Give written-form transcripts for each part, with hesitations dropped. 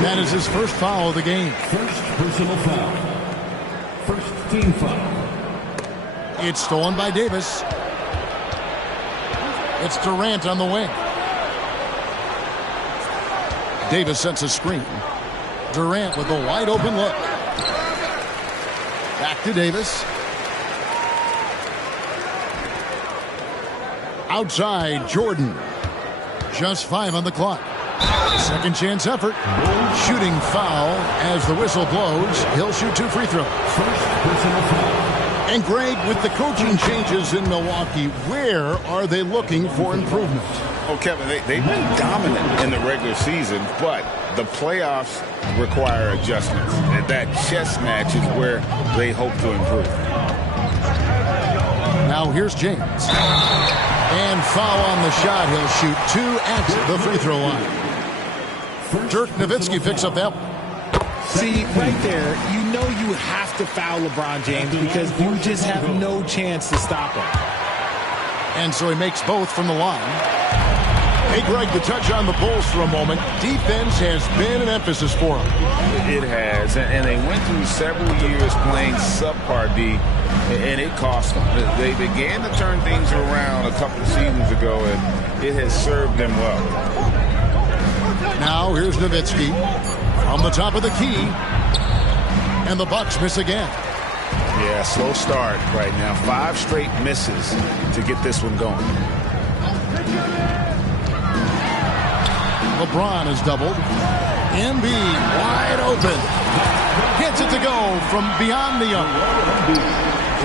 That is his first foul of the game. First personal foul. First team foul. It's stolen by Davis. It's Durant on the wing. Davis sets a screen. Durant with a wide open look. Back to Davis. Outside, Jordan. Just 5 on the clock. Second chance effort. Shooting foul as the whistle blows. He'll shoot 2 free throws. First personal foul. And Greg, with the coaching changes in Milwaukee, where are they looking for improvement? Oh, Kevin, they've been dominant in the regular season, but the playoffs require adjustments. That chess match is where they hope to improve. Now here's James. And foul on the shot. He'll shoot 2 at the free throw line. Dirk Nowitzki picks up that one. See, right there, you know you have to foul LeBron James because you just have no chance to stop him. And so he makes both from the line. Hey, Greg, to touch on the Bulls for a moment, defense has been an emphasis for them. It has, and they went through several years playing subpar D, and it cost them. They began to turn things around a couple of seasons ago, and it has served them well. Now here's Nowitzki on the top of the key, and the Bucks miss again. Yeah, slow start right now. 5 straight misses to get this one going. LeBron is doubled. Embiid wide open. Gets it to go from beyond the arc.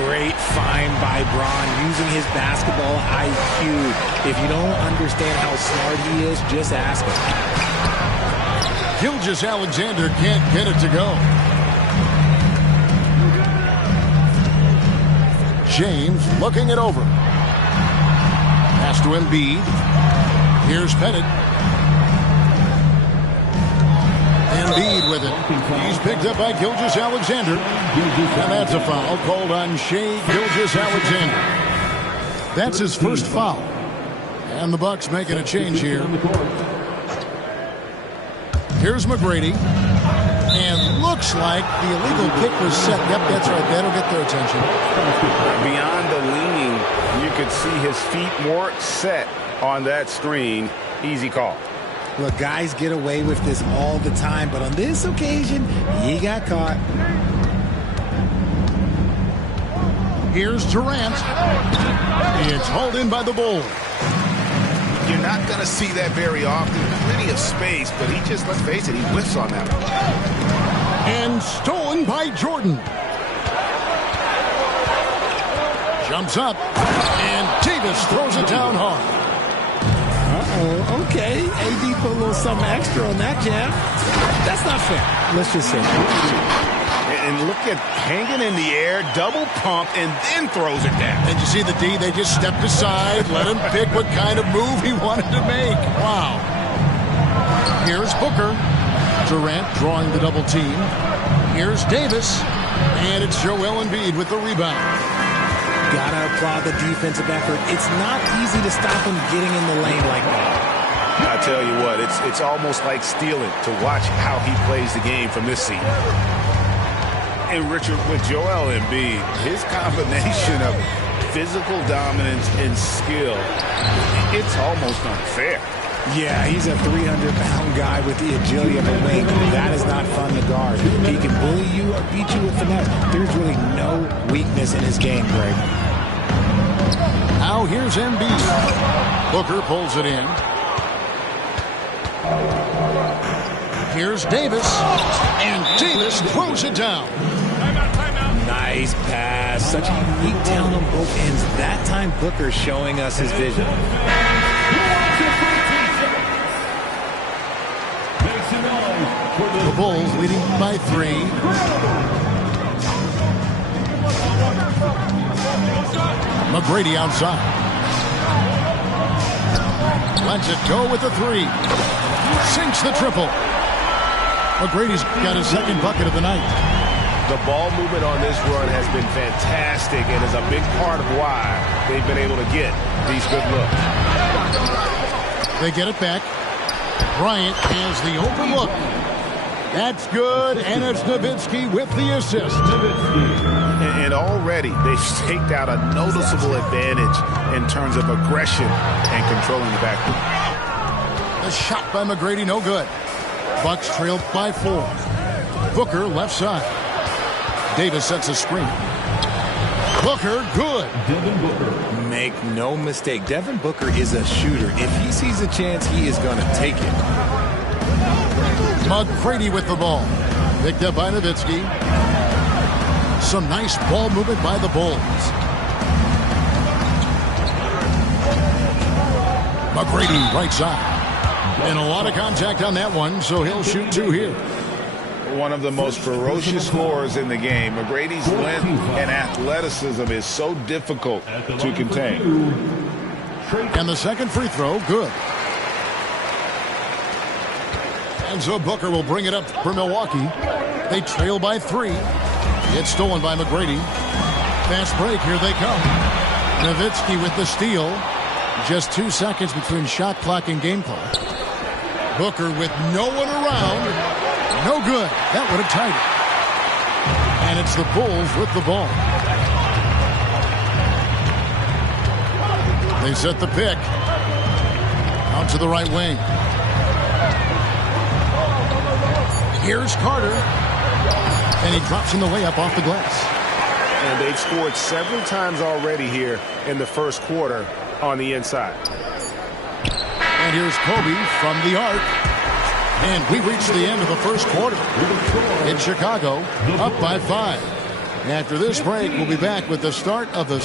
Great find by Bron using his basketball IQ. If you don't understand how smart he is, just ask him. Gilgeous-Alexander can't get it to go. James looking it over. Pass to Embiid. Here's Pettit. Embiid with it. He's picked up by Gilgeous-Alexander. And that's a foul called on Shai Gilgeous-Alexander. That's his first foul. And the Bucks making a change here. Here's McGrady. And looks like the illegal kick was set. Yep, that's right. That'll get their attention. Beyond the leaning, you could see his feet more set on that screen. Easy call. Look, guys get away with this all the time, but on this occasion, he got caught. Here's Durant. It's hauled in by the Bulls. You're not going to see that very often. Plenty of space, but he just, let's face it, he whiffs on that one. And stolen by Jordan. Jumps up, and Davis throws it down hard. Uh-oh, okay. AD put a little something extra on that jam. That's not fair. Let's just say. And look at hanging in the air, double pump, and then throws it down. And you see the D, they just stepped aside, let him pick what kind of move he wanted to make. Wow. Here's Booker. Durant drawing the double team. Here's Davis. And it's Joel Embiid with the rebound. Gotta applaud the defensive effort. It's not easy to stop him getting in the lane like that. I tell you what, it's almost like stealing to watch how he plays the game from this seat. And Richard, with Joel Embiid, his combination of physical dominance and skill, it's almost unfair. Yeah, he's a 300-pound guy with the agility of a wing. That is not fun to guard. He can bully you or beat you with finesse. There's really no weakness in his game, Greg. Now here's Embiid. Booker pulls it in. Here's Davis. And Davis throws it down. Nice pass. Such a unique talent on both ends. That time Booker showing us his vision. The Bulls leading by 3. McGrady outside. Lets it go with the 3. Sinks the triple. McGrady's got his second bucket of the night. The ball movement on this run has been fantastic and is a big part of why they've been able to get these good looks. They get it back. Bryant has the open look. That's good, and it's Nowitzki with the assist. And already they've staked out a noticeable advantage in terms of aggression and controlling the backcourt. The shot by McGrady, no good. Bucks trail by 4. Booker left side. Davis sets a screen. Booker, good. Devin Booker. Make no mistake, Devin Booker is a shooter. If he sees a chance, he is going to take it. McGrady with the ball. Picked up by Nowitzki. Some nice ball movement by the Bulls. McGrady right side. And a lot of contact on that one, so he'll shoot 2 here. One of the most ferocious scorers in the game. McGrady's length and athleticism is so difficult to contain. And the second free throw, good. And so Booker will bring it up for Milwaukee. They trail by 3. It's stolen by McGrady. Fast break, here they come. Nowitzki with the steal. Just 2 seconds between shot clock and game clock. Booker with no one around. No good. That would have tied it. And it's the Bulls with the ball. They set the pick. Out to the right wing. Here's Carter. And he drops in the layup off the glass. And they've scored several times already here in the first quarter on the inside. And here's Kobe from the arc. And we reach the end of the first quarter. In Chicago, up by 5. After this break, we'll be back with the start of the...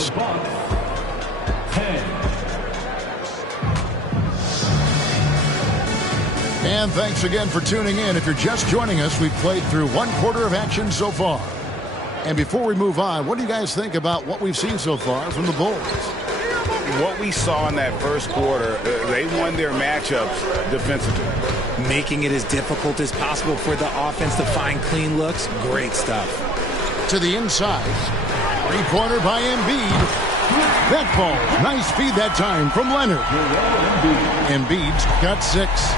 And thanks again for tuning in. If you're just joining us, we've played through 1 quarter of action so far. And before we move on, what do you guys think about what we've seen so far from the Bulls? What we saw in that first quarter, they won their matchups defensively. Making it as difficult as possible for the offense to find clean looks. Great stuff. To the inside. 3-pointer by Embiid. That ball. Nice feed that time from Leonard. Embiid's got 6.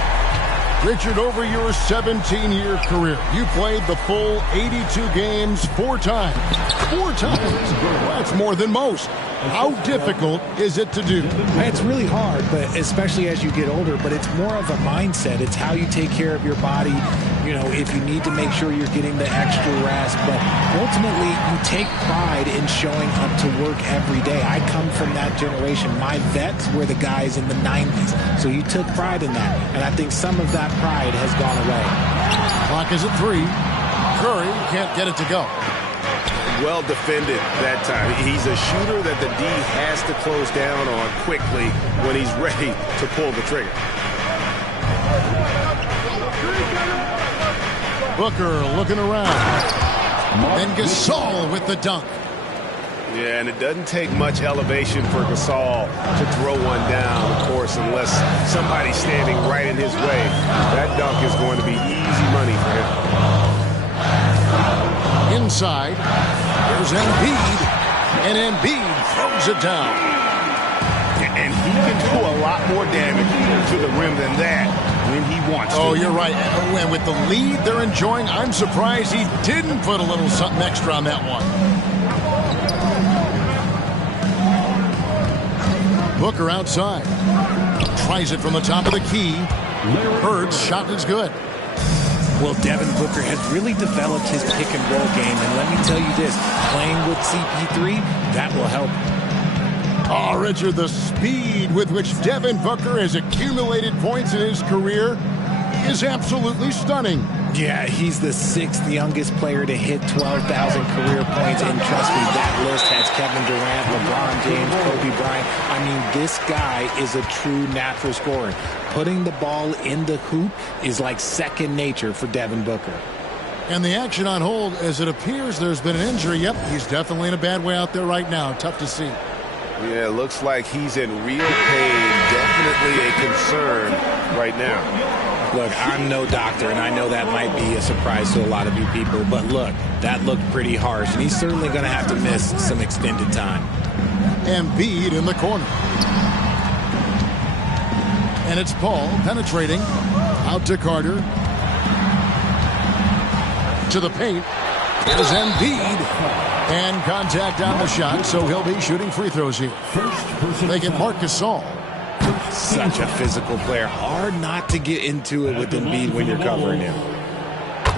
Richard, over your 17-year career, you played the full 82 games 4 times. 4 times. Well, that's more than most. How difficult is it to do? It's really hard, but especially as you get older, but it's more of a mindset. It's how you take care of your body. You know, if you need to make sure you're getting the extra rest, but ultimately you take pride in showing up to work every day. I come from that generation. My vets were the guys in the 90s, so you took pride in that, and I think some of that pride has gone away. Clock is at 3. Curry can't get it to go. Well defended that time. He's a shooter that the D has to close down on quickly when he's ready to pull the trigger. Booker looking around. And Gasol with the dunk. Yeah, and it doesn't take much elevation for Gasol to throw one down, of course, unless somebody's standing right in his way. That dunk is going to be easy money for him. Inside, there's Embiid, and Embiid throws it down. And he can do a lot more damage to the rim than that when he wants to. Oh, you're right. And with the lead they're enjoying, I'm surprised he didn't put a little something extra on that one. Booker outside. Tries it from the top of the key. Bird's shot is good. Well, Devin Booker has really developed his pick-and-roll game, and let me tell you this, playing with CP3, that will help. Oh, Richard, the speed with which Devin Booker has accumulated points in his career is absolutely stunning. Yeah, he's the 6th youngest player to hit 12,000 career points, and trust me, that list has Kevin Durant, LeBron James, Kobe Bryant. I mean, this guy is a true natural scorer. Putting the ball in the hoop is like second nature for Devin Booker. And the action on hold, as it appears there's been an injury. Yep, he's definitely in a bad way out there right now. Tough to see. Yeah, it looks like he's in real pain. Definitely a concern right now. Look, I'm no doctor, and I know that might be a surprise to a lot of you people, but look, that looked pretty harsh, and he's certainly going to have to miss some extended time. Embiid in the corner. And it's Paul penetrating. Out to Carter. To the paint. It is Embiid. And contact on the shot, so he'll be shooting free throws here. They get Marc Gasol. Such a physical player. Hard not to get into it with Embiid when you're covering him.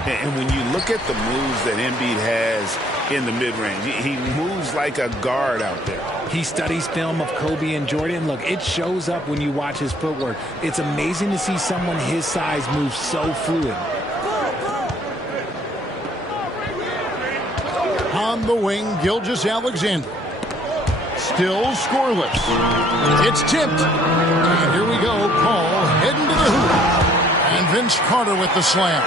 And when you look at the moves that Embiid has in the mid-range, he moves like a guard out there. He studies film of Kobe and Jordan. Look, it shows up when you watch his footwork. It's amazing to see someone his size move so fluid. On the wing, Gilgeous-Alexander. Still scoreless. It's tipped. And here we go. Paul heading to the hoop. And Vince Carter with the slam.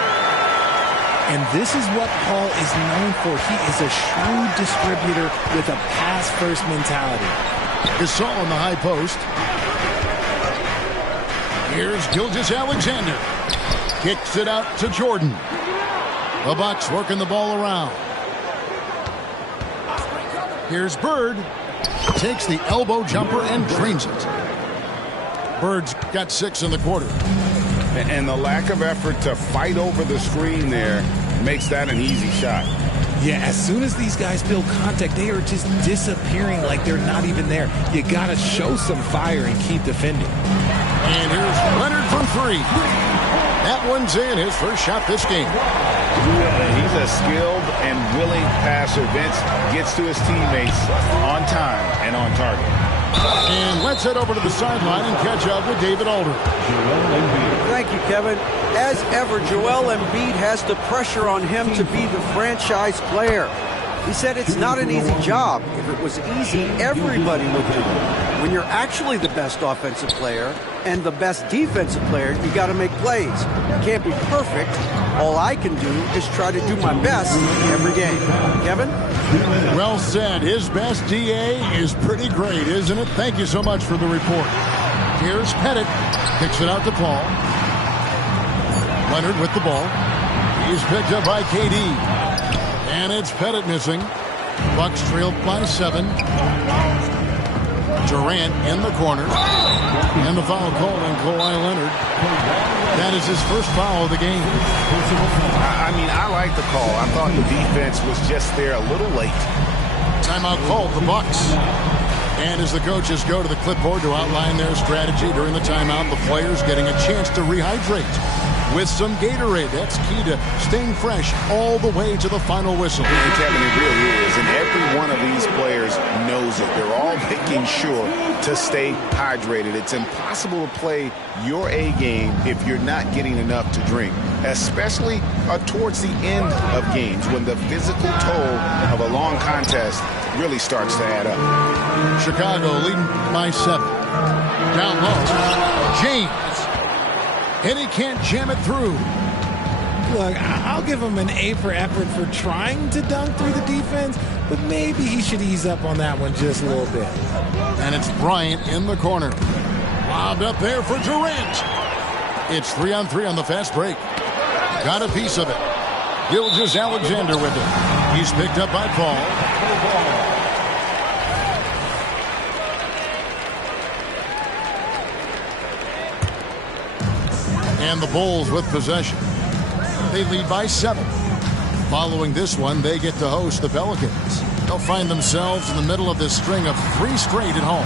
And this is what Paul is known for. He is a shrewd distributor with a pass-first mentality. Gasol on the high post. Here's Gilgeous-Alexander. Kicks it out to Jordan. The Bucks working the ball around. Here's Bird. Takes the elbow jumper and drains it. Bird's got 6 in the quarter. And the lack of effort to fight over the screen there makes that an easy shot. Yeah, as soon as these guys feel contact, they are just disappearing like they're not even there. You got to show some fire and keep defending. And here's Leonard from 3. That one's in, his first shot this game. He's a skilled and willing passer. Vince gets to his teammates on time and on target. And let's head over to the sideline and catch up with David Aldridge. Thank you, Kevin. As ever, Joel Embiid has the pressure on him to be the franchise player. He said it's not an easy job. If it was easy, everybody would do it. When you're actually the best offensive player and the best defensive player, you got to make plays. You can't be perfect. All I can do is try to do my best every game. Kevin? Well said. His best DA is pretty great, isn't it? Thank you so much for the report. Here's Pettit. Kicks it out to Paul. Leonard with the ball. He's picked up by KD. And it's Pettit missing. Bucks trailed by 7. Durant in the corner. And the foul called on Kawhi Leonard. That is his first foul of the game. I mean, I like the call. I thought the defense was just there a little late. Timeout called, the Bucks. And as the coaches go to the clipboard to outline their strategy during the timeout, the players getting a chance to rehydrate with some Gatorade. That's key to staying fresh all the way to the final whistle. And Kevin, it really is. And every one of these players knows it. They're all making sure to stay hydrated. It's impossible to play your A game if you're not getting enough to drink, especially towards the end of games when the physical toll of a long contest really starts to add up. Chicago leading by 7. Down low. James. And he can't jam it through. Look, I'll give him an A for effort for trying to dunk through the defense, but maybe he should ease up on that one just a little bit. And it's Bryant in the corner. Lobbed up there for Durant. It's 3-on-3 on the fast break. Got a piece of it. Gilgeous-Alexander with it. He's picked up by Paul. And the Bulls with possession. They lead by 7. Following this one, they get to host the Pelicans. They'll find themselves in the middle of this string of 3 straight at home.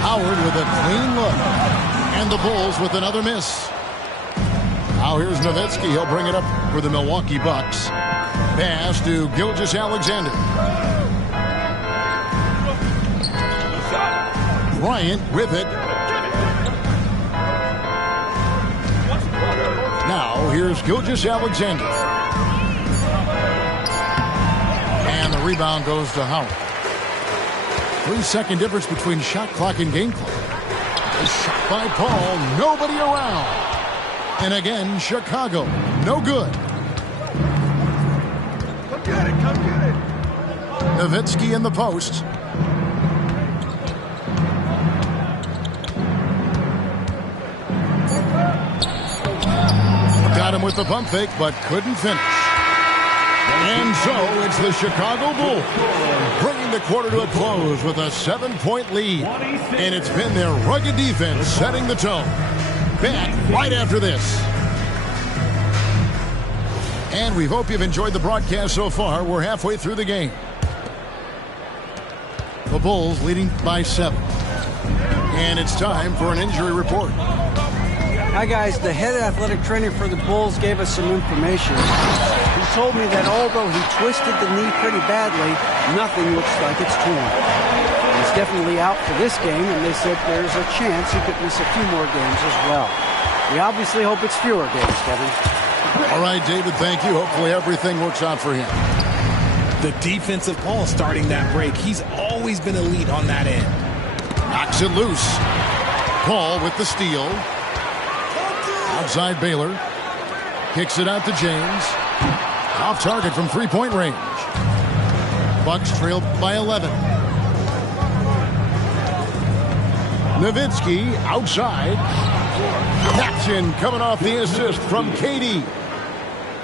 Howard with a clean look. And the Bulls with another miss. Now here's Nowitzki. He'll bring it up for the Milwaukee Bucks. Pass to Gilgeous-Alexander. Bryant with it. Now, here's Gilgeous-Alexander. And the rebound goes to Howard. 3-second difference between shot clock and game clock. A shot by Paul, nobody around. And again, Chicago, no good. Come get it, come get it. Nowitzki in the post. Got him with the pump fake, but couldn't finish. And so it's the Chicago Bulls bringing the quarter to a close with a 7-point lead. And it's been their rugged defense setting the tone. back right after this. And we hope you've enjoyed the broadcast so far. We're halfway through the game. The Bulls leading by 7. And it's time for an injury report. Hi, guys. The head athletic trainer for the Bulls gave us some information. He told me that although he twisted the knee pretty badly, nothing looks like it's torn. He's definitely out for this game, and they said there's a chance he could miss a few more games as well. We obviously hope it's fewer games, Kevin. All right, David, thank you. Hopefully everything works out for him. The defensive ball starting that break. He's always been elite on that end. Knocks it loose. Paul with the steal. Outside Baylor. Kicks it out to James. Off target from three-point range. Bucks trail by 11. Nowitzki outside. Action coming off the assist from KD.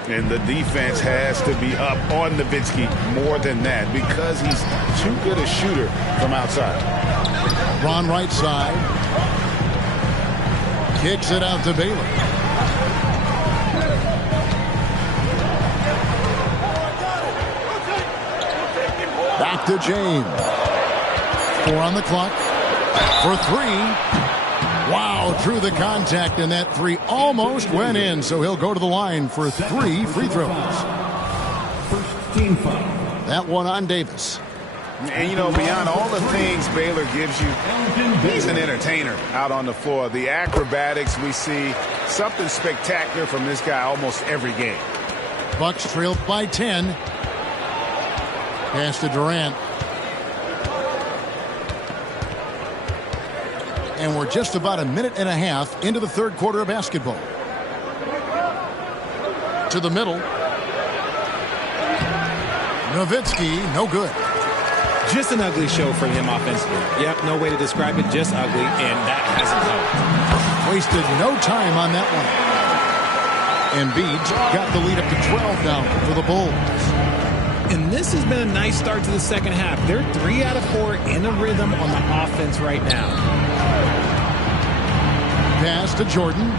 And the defense has to be up on Nowitzki more than that because he's too good a shooter from outside. Ron right side. Kicks it out to Baylor. Back to James. 4 on the clock. For 3. Wow, through the contact, and that 3 almost went in, so he'll go to the line for 3 free throws. First team foul. That one on Davis. And, you know, beyond all the things Baylor gives you, he's an entertainer out on the floor. The acrobatics we see, something spectacular from this guy almost every game. Bucks trail by 10. Pass to Durant. And we're just about a minute and a half into the third quarter of basketball. To the middle. Nowitzki, no good. Just an ugly show for him offensively. Yep, no way to describe it, just ugly, and that hasn't helped. Wasted no time on that one. Embiid got the lead up to 12 now for the Bulls. And this has been a nice start to the second half. They're 3 out of 4 in a rhythm on the offense right now. Pass to Jordan.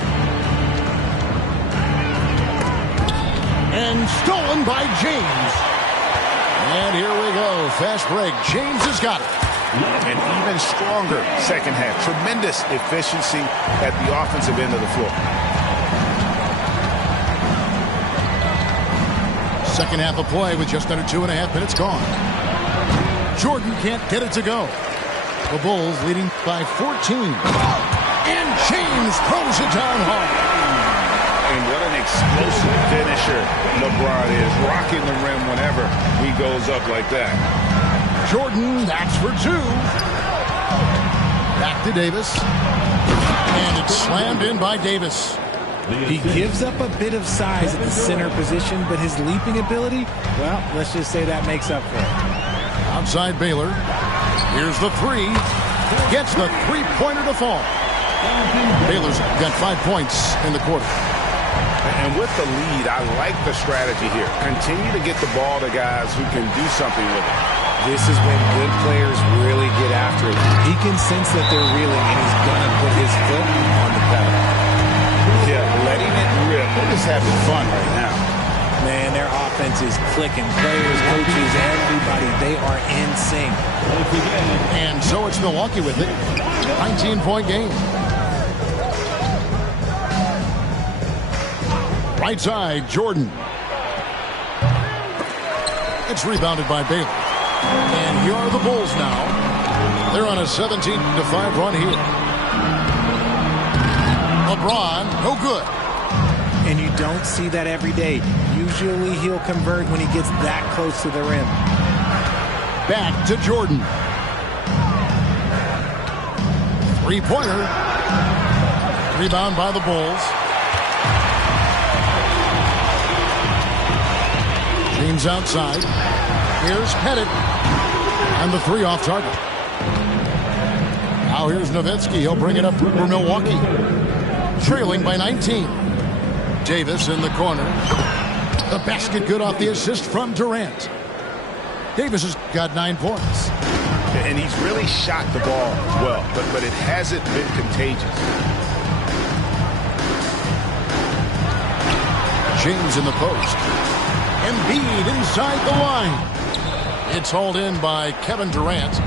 And stolen by James. And here we go. Fast break. James has got it. An even stronger second half. Tremendous efficiency at the offensive end of the floor. Second half of play with just under 2.5 minutes gone. Jordan can't get it to go. The Bulls leading by 14. And James throws it down hard. And what an explosive finisher LeBron is. Rocking the rim whenever he goes up like that. Jordan, that's for 2. Back to Davis. And it's slammed in by Davis. He gives up a bit of size at the center position, but his leaping ability, well, let's just say that makes up for it. Outside Baylor. Here's the 3. Gets the three-pointer to fall. Baylor's got 5 points in the quarter. And with the lead, I like the strategy here. Continue to get the ball to guys who can do something with it. This is when good players really get after it. He can sense that they're reeling, and he's going to put his foot on the pedal. Yeah, letting it rip. They're just having fun right now. Man, their offense is clicking. Players, coaches, everybody, they are in sync. And so it's Milwaukee with it. 19-point game. Right side, Jordan. It's rebounded by Baylor. And here are the Bulls now. They're on a 17-5 run here. LeBron, no good. And you don't see that every day. Usually he'll convert when he gets that close to the rim. Back to Jordan. Three-pointer. Rebound by the Bulls. James outside. Here's Pettit. And the 3 off target. Now here's Nowitzki. He'll bring it up for Milwaukee. Trailing by 19. Davis in the corner. The basket good off the assist from Durant. Davis has got 9 points. And he's really shot the ball well, but it hasn't been contagious. James in the post. Embiid inside the line. It's hauled in by Kevin Durant.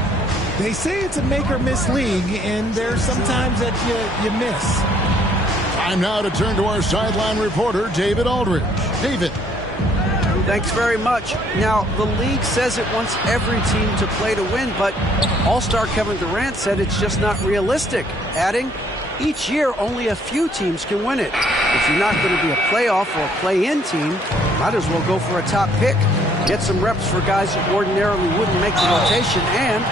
They say it's a make-or-miss league, and there's sometimes that you miss. Time now to turn to our sideline reporter, David Aldridge. David. Thanks very much. Now, the league says it wants every team to play to win, but All-Star Kevin Durant said it's just not realistic, adding, each year only a few teams can win it. If you're not going to be a playoff or a play-in team, might as well go for a top pick. Get some reps for guys that ordinarily wouldn't make the rotation and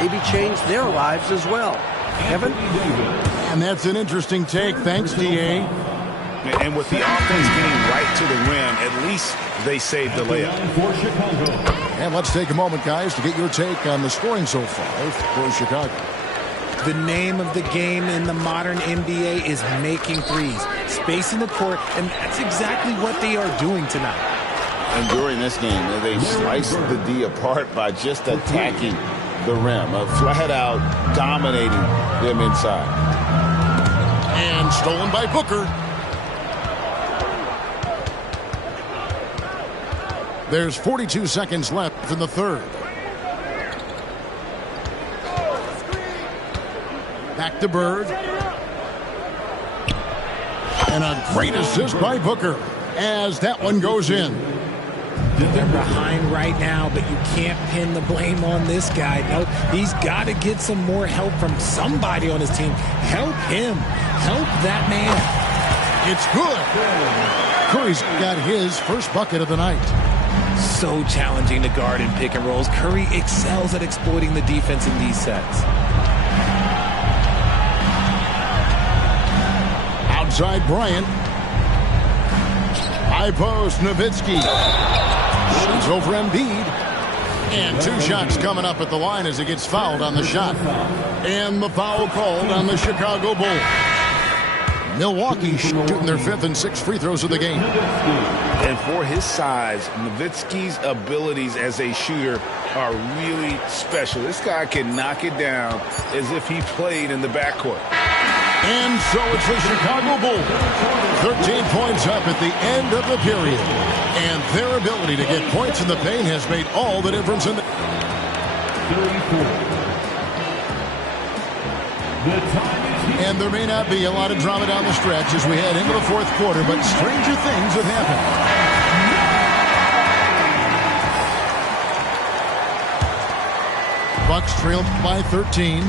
maybe change their lives as well. Kevin? And that's an interesting take. Thanks, D.A. And with the offense getting right to the rim, at least they saved the layup. And let's take a moment, guys, to get your take on the scoring so far for Chicago. The name of the game in the modern NBA is making threes, spacing the court, and that's exactly what they are doing tonight. And during this game, they sliced the D apart by just attacking the rim, flat out dominating them inside. And stolen by Booker. There's 42 seconds left in the third. Back to Bird. And a great assist by Booker as that one goes in. They're behind right now, but you can't pin the blame on this guy. No, he's got to get some more help from somebody on his team. Help him. Help that man. It's good. Curry's got his first bucket of the night. So challenging to guard in pick and rolls. Curry excels at exploiting the defense in these sets. Outside Bryant. High post, Nowitzki. Shoots over Embiid. And two shots coming up at the line as he gets fouled on the shot. And the foul called on the Chicago Bulls. Milwaukee shooting their fifth and sixth free throws of the game. And for his size, Nowitzki's abilities as a shooter are really special. This guy can knock it down as if he played in the backcourt. And so it's the Chicago Bulls. 13 points up at the end of the period. And their ability to get points in the paint has made all the difference in the... 34. The time is here. And there may not be a lot of drama down the stretch as we head into the fourth quarter, but stranger things have happened. Bucks trailed by 13.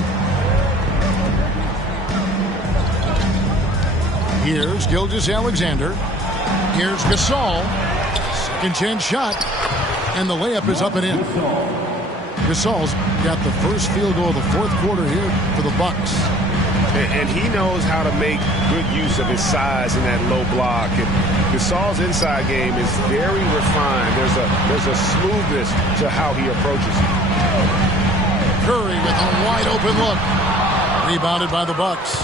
Here's Gilgeous-Alexander. Here's Gasol. Second chance shot. And the layup is up and in. Gasol's got the first field goal of the fourth quarter here for the Bucks. And he knows how to make good use of his size in that low block. And Gasol's inside game is very refined. There's a smoothness to how he approaches it. Curry with a wide open look. Rebounded by the Bucks.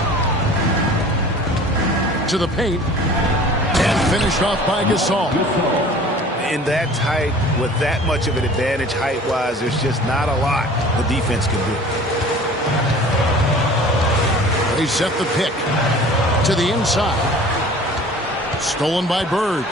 To the paint. And finished off by Gasol. In that tight, with that much of an advantage height-wise, there's just not a lot the defense can do. They set the pick to the inside. Stolen by Bird.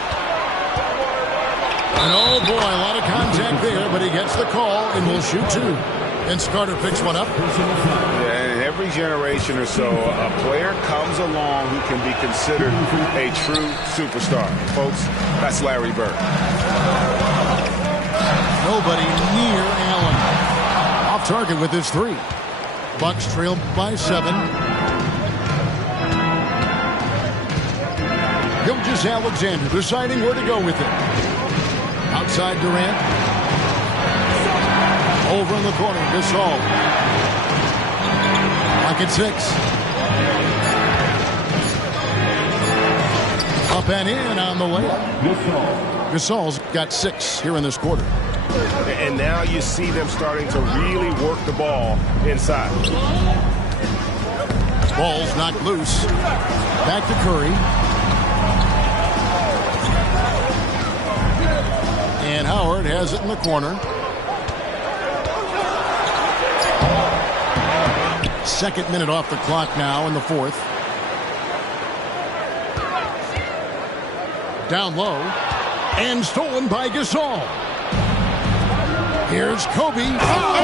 And oh boy, a lot of contact there, but he gets the call and will shoot two. And Carter picks one up. Yeah, in every generation or so, a player comes along who can be considered a true superstar. Folks, that's Larry Bird. Nobody near Allen. Off target with his three. Bucks trailed by 7. Gilgeous-Alexander deciding where to go with it. Outside Durant. Over in the corner, Gasol. Lock at 6. Up and in on the layup. Gasol's got 6 here in this quarter. And now you see them starting to really work the ball inside. Ball's knocked loose. Back to Curry. And Howard has it in the corner. Second minute off the clock now in the fourth. Down low. And stolen by Gasol. Here's Kobe. Oh,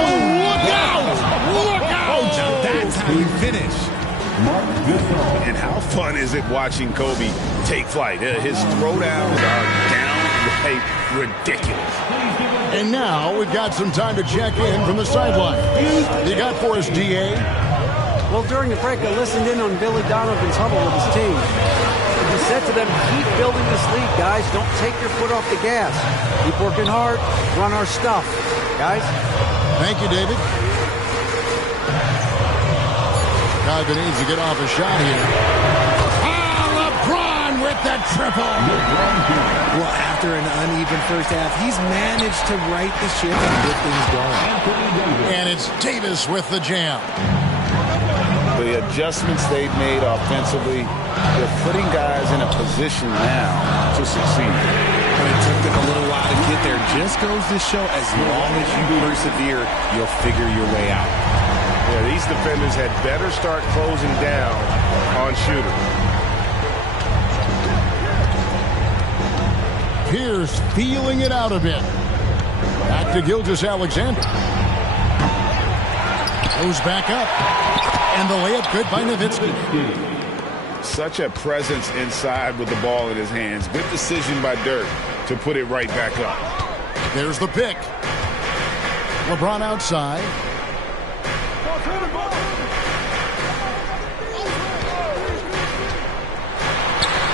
look out! Look out! Now that's how you finish. And how fun is it watching Kobe take flight? His throwdowns are downright ridiculous. And now we've got some time to check in from the sideline. You got for us, D.A.? Well, during the break, I listened in on Billy Donovan's huddle with his team. He said to them, keep building this lead, guys. Don't take your foot off the gas. Keep working hard. Run our stuff. Guys? Thank you, David. Chicago needs to get off a shot here. LeBron with the triple. Well, after an uneven first half, he's managed to right the ship and get things going. And it's Davis with the jam. The adjustments they've made offensively, they're putting guys in a position now to succeed. But it took them a little while to get there. Just goes to show as long as you persevere, you'll figure your way out. Yeah, these defenders had better start closing down on shooters. Pierce feeling it out a bit. Back to Gilgeous-Alexander. Goes back up. And the layup good by Nowitzki. Such a presence inside with the ball in his hands. Good decision by Dirk to put it right back up. There's the pick. LeBron outside.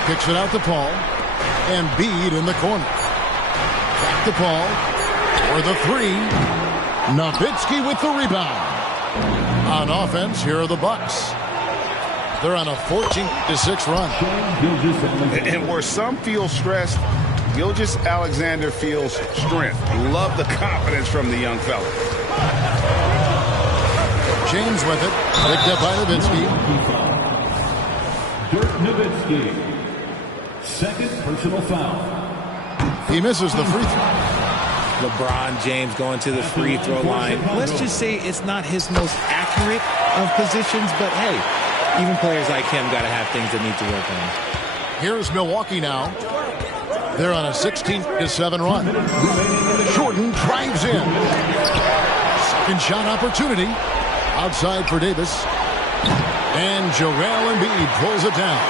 Kicks it out to Paul. Embiid in the corner. Back to Paul. For the three. Nowitzki with the rebound. On offense, here are the Bucks. They're on a 14-6 run. And where some feel stressed, Gilgeous-Alexander feels strength. Love the confidence from the young fella. James with it. Picked up by Nowitzki. Dirk Nowitzki. Second personal foul. He misses the free throw. LeBron James going to the free throw line. Let's just say it's not his most accurate of positions, but hey, even players like him got to have things that need to work on. Here's Milwaukee now. They're on a 16-7 run. Jordan drives in. Second shot opportunity. Outside for Davis. And Joel Embiid pulls it down.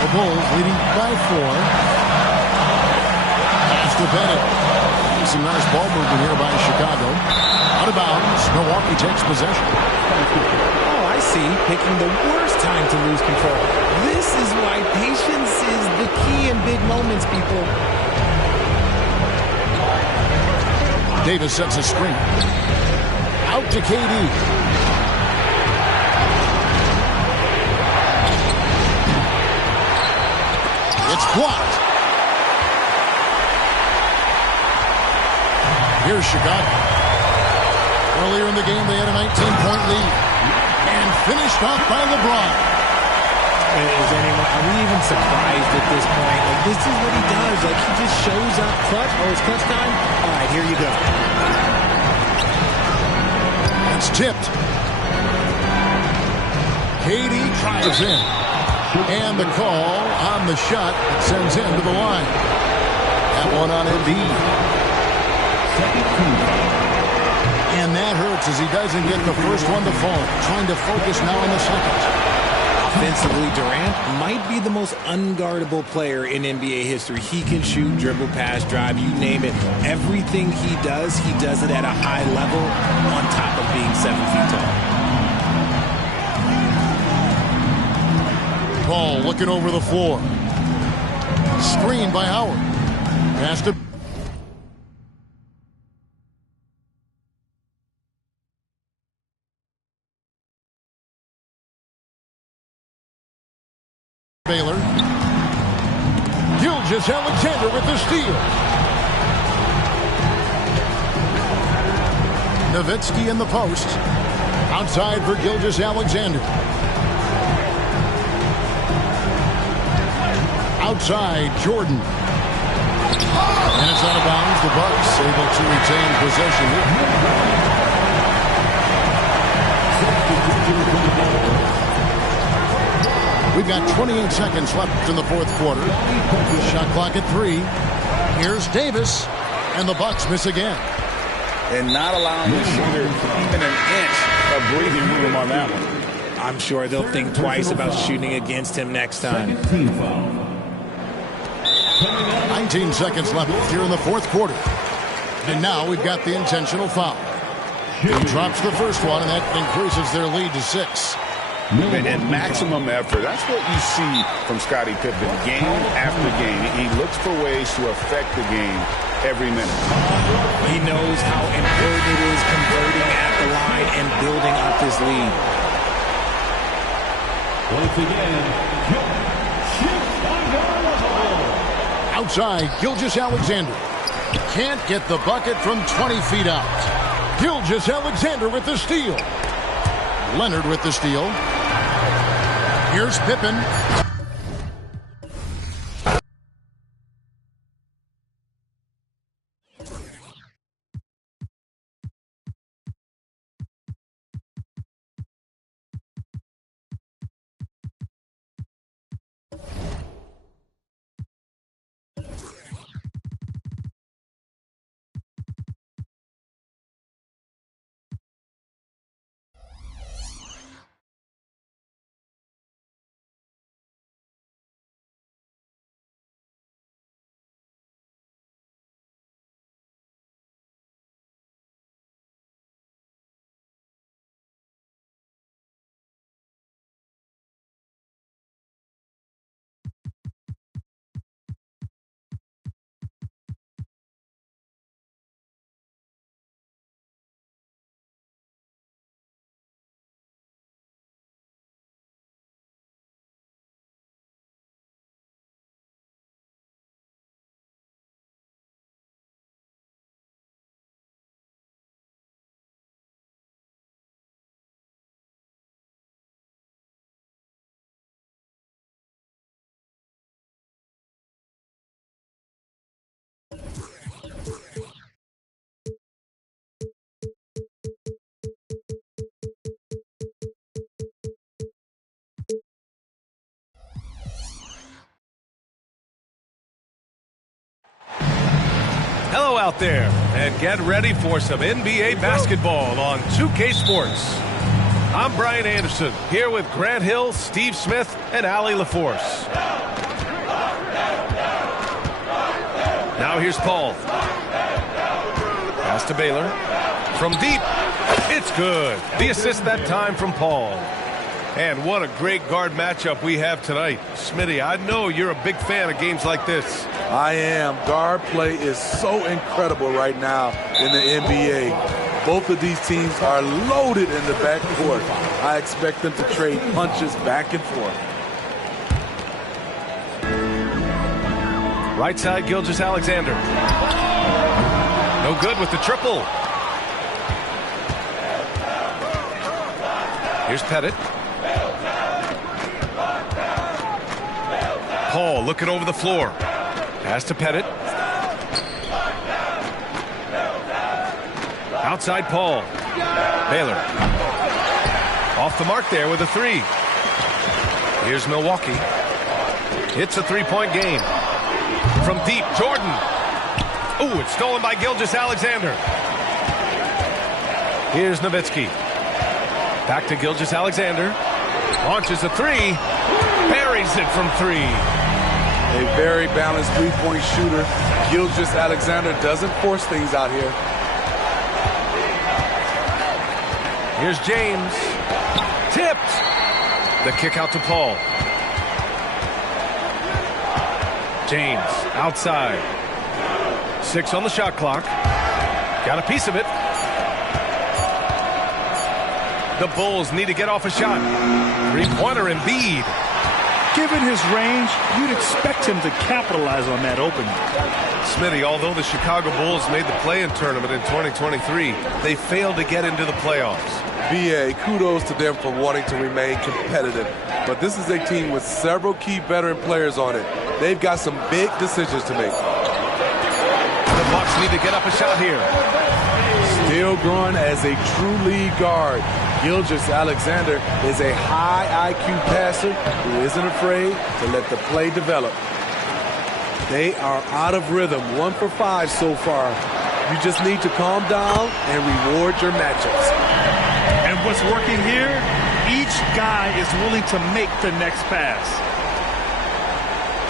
The Bulls leading by 4. Pass to Bennett. Some nice ball movement here by Chicago. Out of bounds. Milwaukee takes possession. Oh, I see. Picking the worst time to lose control. This is why patience is the key in big moments, people. Davis sets a screen. Out to KD. It's blocked. Here's Chicago. Earlier in the game, they had a 19-point lead. And finished off by LeBron. Are we even surprised at this point? Like, this is what he does. Like, he just shows up clutch. Oh, it's clutch time? All right, here you go. It's tipped. KD drives in. And the call on the shot that sends him to the line. That one on Embiid. And that hurts as he doesn't get the first one to fall. Trying to focus now on the second. Offensively, Durant might be the most unguardable player in NBA history. He can shoot, dribble, pass, drive, you name it. Everything he does it at a high level on top of being 7 feet tall. Paul looking over the floor. Screen by Howard. Pass to Baylor. Gilgeous-Alexander with the steal. Nowitzki in the post. Outside for Gilgeous-Alexander. Outside, Jordan. And it's out of bounds. The Bucks able to retain possession. We've got 28 seconds left in the fourth quarter. Shot clock at 3. Here's Davis, and the Bucks miss again. And not allowing the shooter even an inch of breathing room on that one. I'm sure they'll think twice about shooting against him next time. 19 seconds left here in the fourth quarter. And now we've got the intentional foul. He drops the first one, and that increases their lead to 6. And maximum effort. That's what you see from Scottie Pippen game after game. He looks for ways to affect the game every minute. He knows how important it is converting at the line and building up his lead. Once again, Outside, Gilgeous-Alexander. Can't get the bucket from 20 feet out. Gilgeous-Alexander with the steal. Leonard with the steal. Here's Pippen. Hello out there, and get ready for some NBA basketball on 2K Sports. I'm Brian Anderson, here with Grant Hill, Steve Smith, and Allie LaForce. Now here's Paul. Pass to Baylor. From deep, it's good. The assist that time from Paul. And what a great guard matchup we have tonight. Smitty, I know you're a big fan of games like this. I am. Guard play is so incredible right now in the NBA. Both of these teams are loaded in the backcourt. I expect them to trade punches back and forth. Right side, Gilgeous-Alexander. No good with the triple. Here's Pettit. Paul looking over the floor. Pass to Pettit. Outside Paul. Baylor. Off the mark there with a 3. Here's Milwaukee. It's a 3-point game. From deep, Jordan. Ooh, it's stolen by Gilgeous-Alexander. Here's Nowitzki. Back to Gilgeous-Alexander. Launches a 3. Buries it from 3. A very balanced three-point shooter. Gilgeous-Alexander doesn't force things out here. Here's James. Tipped. The kick out to Paul. James outside. 6 on the shot clock. Got a piece of it. The Bulls need to get off a shot. Three-pointer Embiid. Given his range, you'd expect him to capitalize on that opening. Smitty, although the Chicago Bulls made the play-in tournament in 2023, they failed to get into the playoffs. BA, kudos to them for wanting to remain competitive. But this is a team with several key veteran players on it. They've got some big decisions to make. The Bucks need to get up a shot here. Still growing as a true lead guard. Gilgeous-Alexander is a high IQ passer who isn't afraid to let the play develop. They are out of rhythm, 1 for 5 so far. You just need to calm down and reward your matchups. And what's working here? Each guy is willing to make the next pass.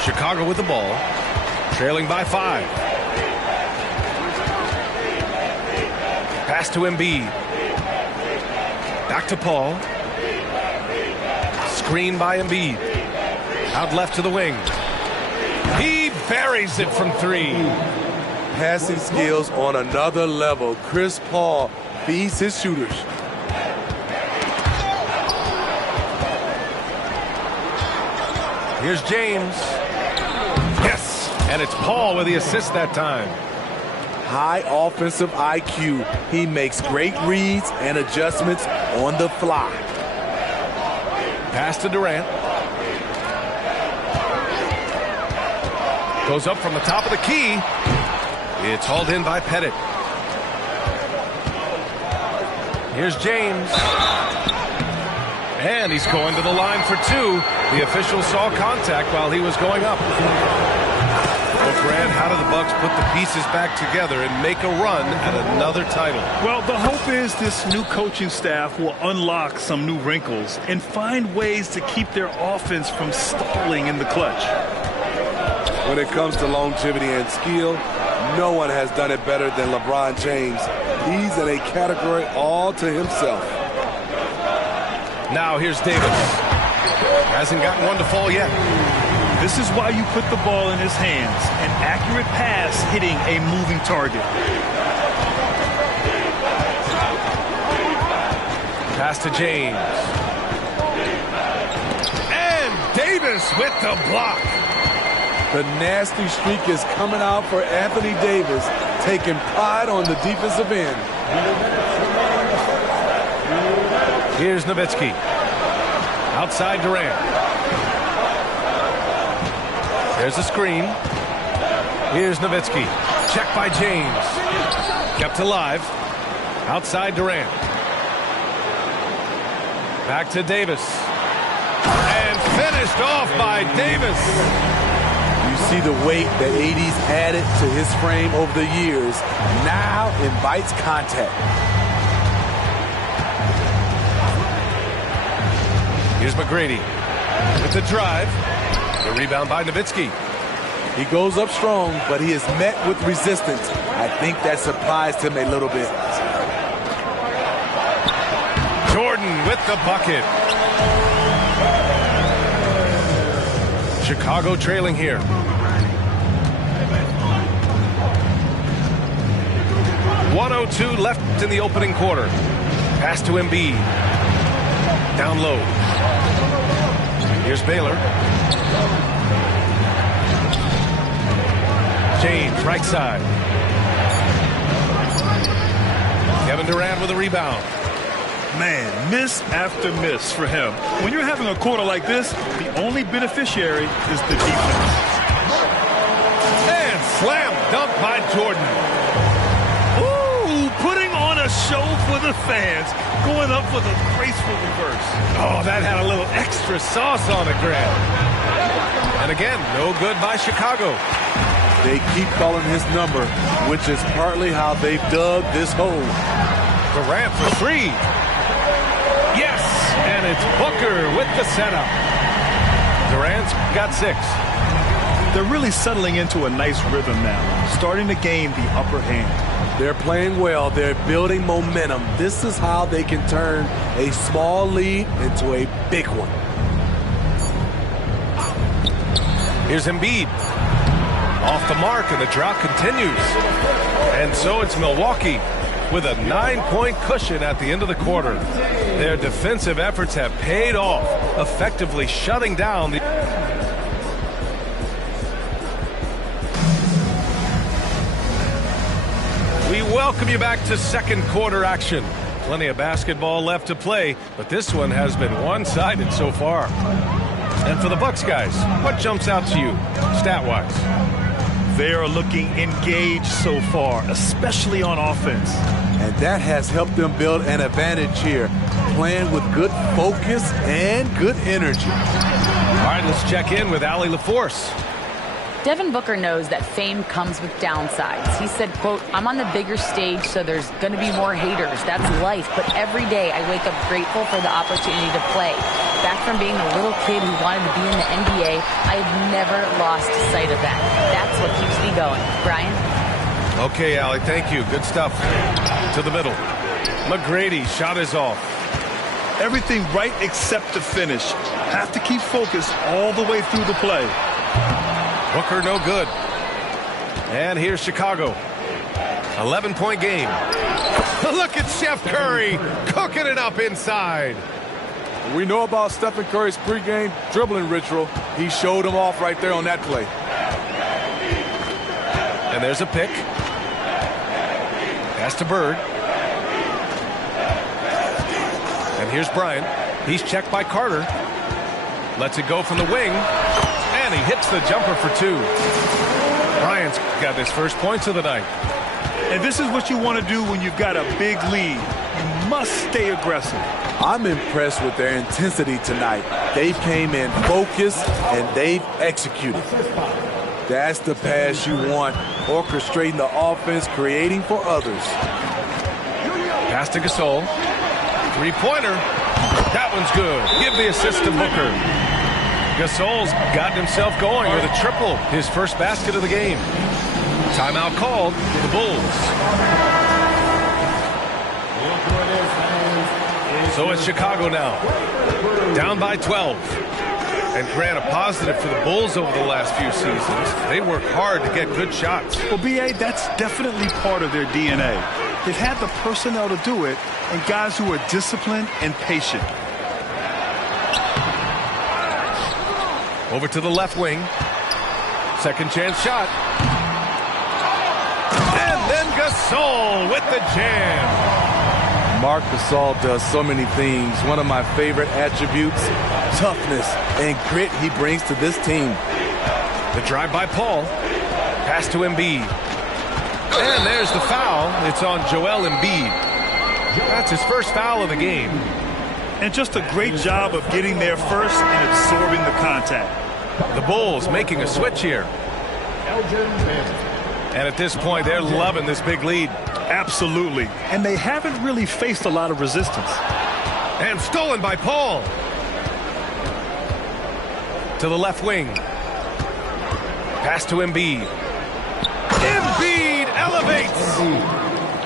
Chicago with the ball, trailing by 5. Pass to Embiid. Back to Paul. Screen by Embiid. Out left to the wing. He buries it from 3. Passing skills on another level. Chris Paul feeds his shooters. Here's James. Yes, and it's Paul with the assist that time. High offensive IQ. He makes great reads and adjustments on the fly. Pass to Durant. Goes up from the top of the key. It's hauled in by Pettit. Here's James. And he's going to the line for 2. The official saw contact while he was going up. Well, Brad, how do the Bucks put the pieces back together and make a run at another title? Well, the hope is this new coaching staff will unlock some new wrinkles and find ways to keep their offense from stalling in the clutch. When it comes to longevity and skill, no one has done it better than LeBron James. He's in a category all to himself. Now here's Davis. Hasn't gotten one to fall yet. This is why you put the ball in his hands. An accurate pass hitting a moving target. Pass to James. And Davis with the block. The nasty streak is coming out for Anthony Davis, taking pride on the defensive end. Here's Nowitzki. Outside Durant. There's a screen. Here's Nowitzki. Check by James. Kept alive. Outside Durant. Back to Davis. And finished off by Davis. You see the weight that AD's added to his frame over the years. Now invites contact. Here's McGrady with the drive. The rebound by Nowitzki. He goes up strong, but he is met with resistance. I think that surprised him a little bit. Jordan with the bucket. Chicago trailing here. .102 left in the opening quarter. Pass to Embiid. Down low. Here's Baylor. James, right side. Kevin Durant with a rebound. Man, miss after miss for him. When you're having a quarter like this, the only beneficiary is the defense. And slam dunk by Jordan. Ooh, putting on a show for the fans. Going up with a graceful reverse. Oh, that had a little extra sauce on it, Grant. And again, no good by Chicago. They keep calling his number, which is partly how they've dug this hole. Durant for 3. Yes, and it's Booker with the setup. Durant's got 6. They're really settling into a nice rhythm now, starting to gain the upper hand. They're playing well. They're building momentum. This is how they can turn a small lead into a big one. Here's Embiid. Off the mark, and the drought continues. And so it's Milwaukee with a 9-point cushion at the end of the quarter. Their defensive efforts have paid off, effectively shutting down the... We welcome you back to second quarter action. Plenty of basketball left to play, but this one has been one-sided so far. And for the Bucks guys, what jumps out to you, stat-wise? They are looking engaged so far, especially on offense. and that has helped them build an advantage here, playing with good focus and good energy. All right, let's check in with Allie LaForce. Devin Booker knows that fame comes with downsides. He said, quote, "I'm on the bigger stage, so there's going to be more haters. That's life. But every day I wake up grateful for the opportunity to play. Back from being a little kid who wanted to be in the NBA, I have never lost sight of that. That's what keeps me going." Brian? Okay, Allie, thank you. Good stuff. To the middle. McGrady, shot is off. Everything right except the finish. Have to keep focused all the way through the play. Booker, no good. And here's Chicago. 11-point game. Look at Chef Curry cooking it up inside. We know about Stephen Curry's pregame dribbling ritual. He showed him off right there on that play. And there's a pick. Pass to Bird. And here's Bryant. He's checked by Carter. Lets it go from the wing. And he hits the jumper for two. Bryant's got his first points of the night. And this is what you want to do when you've got a big lead. You must stay aggressive. I'm impressed with their intensity tonight. They came in focused and they've executed. That's the pass you want. Orchestrating the offense, creating for others. Pass to Gasol. Three-pointer. That one's good. Give the assist to Booker. Gasol's gotten himself going with a triple. His first basket of the game. Timeout called. The Bulls. So it's Chicago now. Down by 12. And Grant, a positive for the Bulls over the last few seasons. They work hard to get good shots. Well, B.A., that's definitely part of their DNA. They've had the personnel to do it, and guys who are disciplined and patient. Over to the left wing. Second chance shot. And then Gasol with the jam. Marc Gasol does so many things. One of my favorite attributes, toughness and grit he brings to this team. The drive by Paul. Pass to Embiid. And there's the foul. It's on Joel Embiid. That's his first foul of the game. And just a great job of getting there first and absorbing the contact. The Bulls making a switch here. And at this point, they're loving this big lead. Absolutely. And they haven't really faced a lot of resistance. And stolen by Paul. To the left wing. Pass to Embiid. Embiid elevates.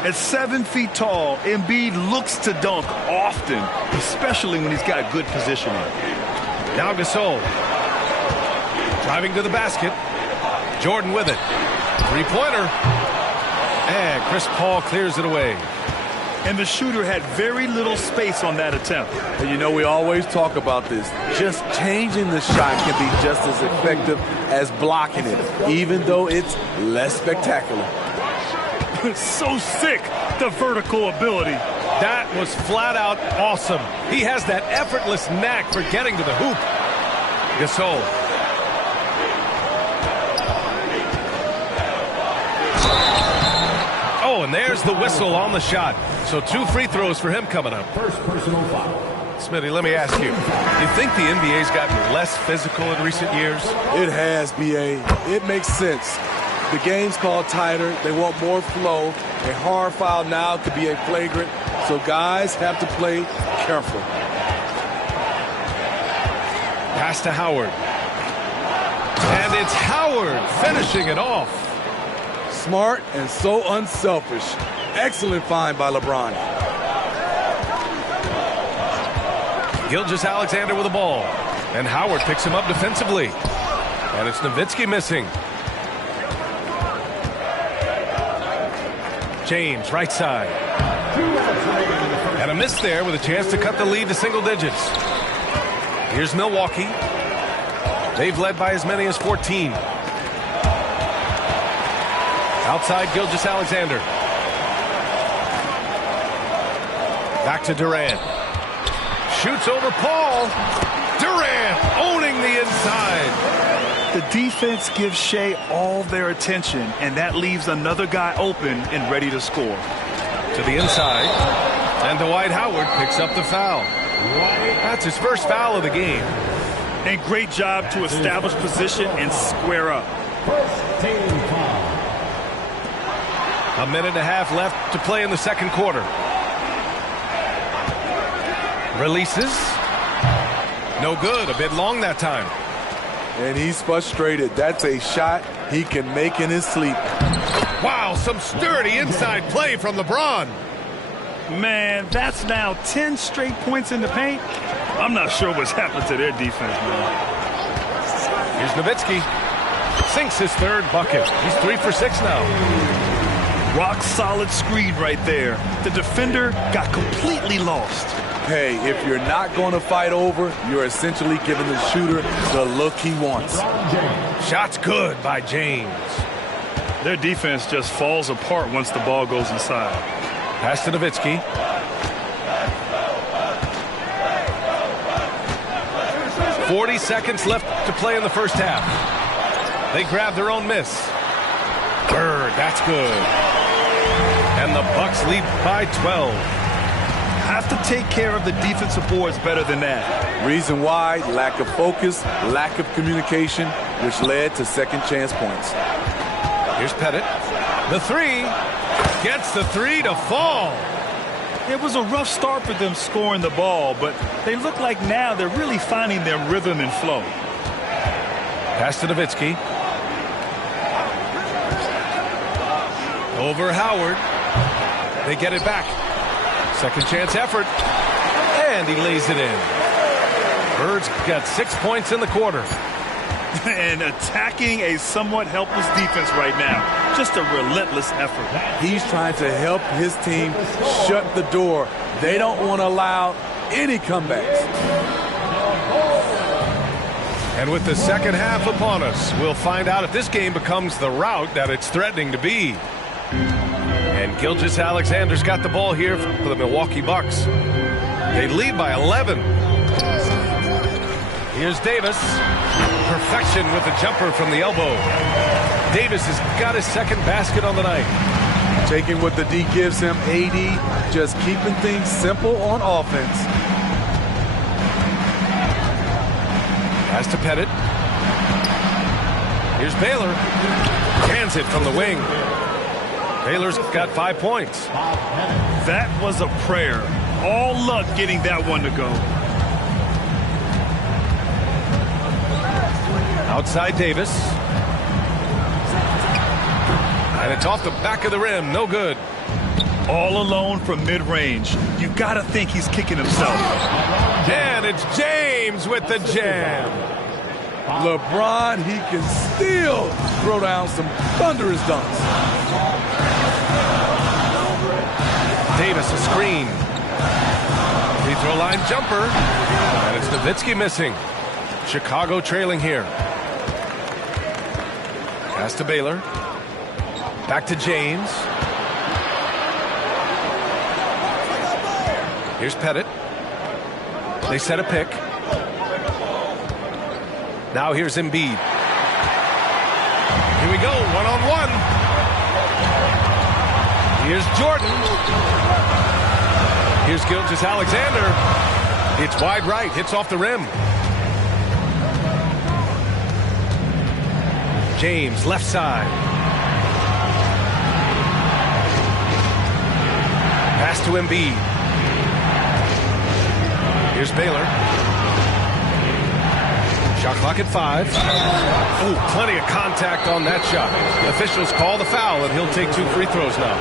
At 7 feet tall, Embiid looks to dunk often, especially when he's got good positioning. Now Gasol. Driving to the basket. Jordan with it. Three-pointer. And Chris Paul clears it away. And the shooter had very little space on that attempt. And you know, we always talk about this. Just changing the shot can be just as effective as blocking it, even though it's less spectacular. So sick, the vertical ability. That was flat out awesome. He has that effortless knack for getting to the hoop. Gasol. Oh, and there's the whistle on the shot. So 2 free throws for him coming up. First personal foul. Smitty, let me ask you. Do you think the NBA's gotten less physical in recent years? It has, B.A. It makes sense. The game's called tighter. They want more flow. A hard foul now could be a flagrant, so guys have to play careful. Pass to Howard. And it's Howard finishing it off. Smart and so unselfish. Excellent find by LeBron. Gilgeous-Alexander with the ball. And Howard picks him up defensively. And it's Nowitzki missing. James, right side. And a miss there with a chance to cut the lead to single digits. Here's Milwaukee. They've led by as many as 14. Outside Gilgeous-Alexander. Back to Durant. Shoots over Paul. Durant owning the inside. The defense gives Shea all their attention, and that leaves another guy open and ready to score. To the inside. And Dwight Howard picks up the foul. That's his first foul of the game. And great job to establish position and square up. First team foul. A minute and a half left to play in the second quarter. Releases. No good. A bit long that time. And he's frustrated. That's a shot he can make in his sleep. Wow, some sturdy inside play from LeBron. Man, that's now 10 straight points in the paint. I'm not sure what's happened to their defense, man. Here's Nowitzki. Sinks his third bucket. He's 3 for 6 now. Rock solid screen right there. The defender got completely lost. Hey, if you're not going to fight over, you're essentially giving the shooter the look he wants. Shot's good by James. Their defense just falls apart once the ball goes inside. Pass to Nowitzki. "40 seconds left to play in the first half. They grab their own miss. Bird, that's good. And the Bucks lead by 12. Have to take care of the defensive boards better than that. Reason why, lack of focus, lack of communication, which led to second chance points. Here's Pettit. The three. Gets the three to fall. It was a rough start for them scoring the ball, but they look like now they're really finding their rhythm and flow. Pass to Nowitzki. Over Howard. They get it back. Second chance effort. And he lays it in. Bird's got 6 points in the quarter. And attacking a somewhat helpless defense right now. Just a relentless effort. He's trying to help his team shut the door. They don't want to allow any comebacks. And with the second half upon us, we'll find out if this game becomes the rout that it's threatening to be. And Gilgeous-Alexander's got the ball here for the Milwaukee Bucks. They lead by 11. Here's Davis. Perfection with the jumper from the elbow. Davis has got his second basket on the night. Taking what the D gives him, AD just keeping things simple on offense. Pass to Pettit. Here's Baylor. Hands it from the wing. Baylor's got 5 points. That was a prayer. All luck getting that one to go. Outside Davis. And it's off the back of the rim. No good. All alone from mid-range. You got to think he's kicking himself. And it's James with the jam. LeBron, he can still throw down some thunderous dunks. Davis a screen. Free throw line jumper. And it's Nowitzki missing. Chicago trailing here. Pass to Baylor. Back to James. Here's Pettit. They set a pick. Now here's Embiid. Here we go, one-on-one. Here's Jordan. Here's Gilgeous-Alexander. It's wide right, hits off the rim. James, left side. Pass to Embiid. Here's Baylor. Shot clock at 5. Oh, plenty of contact on that shot. Officials call the foul, and he'll take 2 free throws now.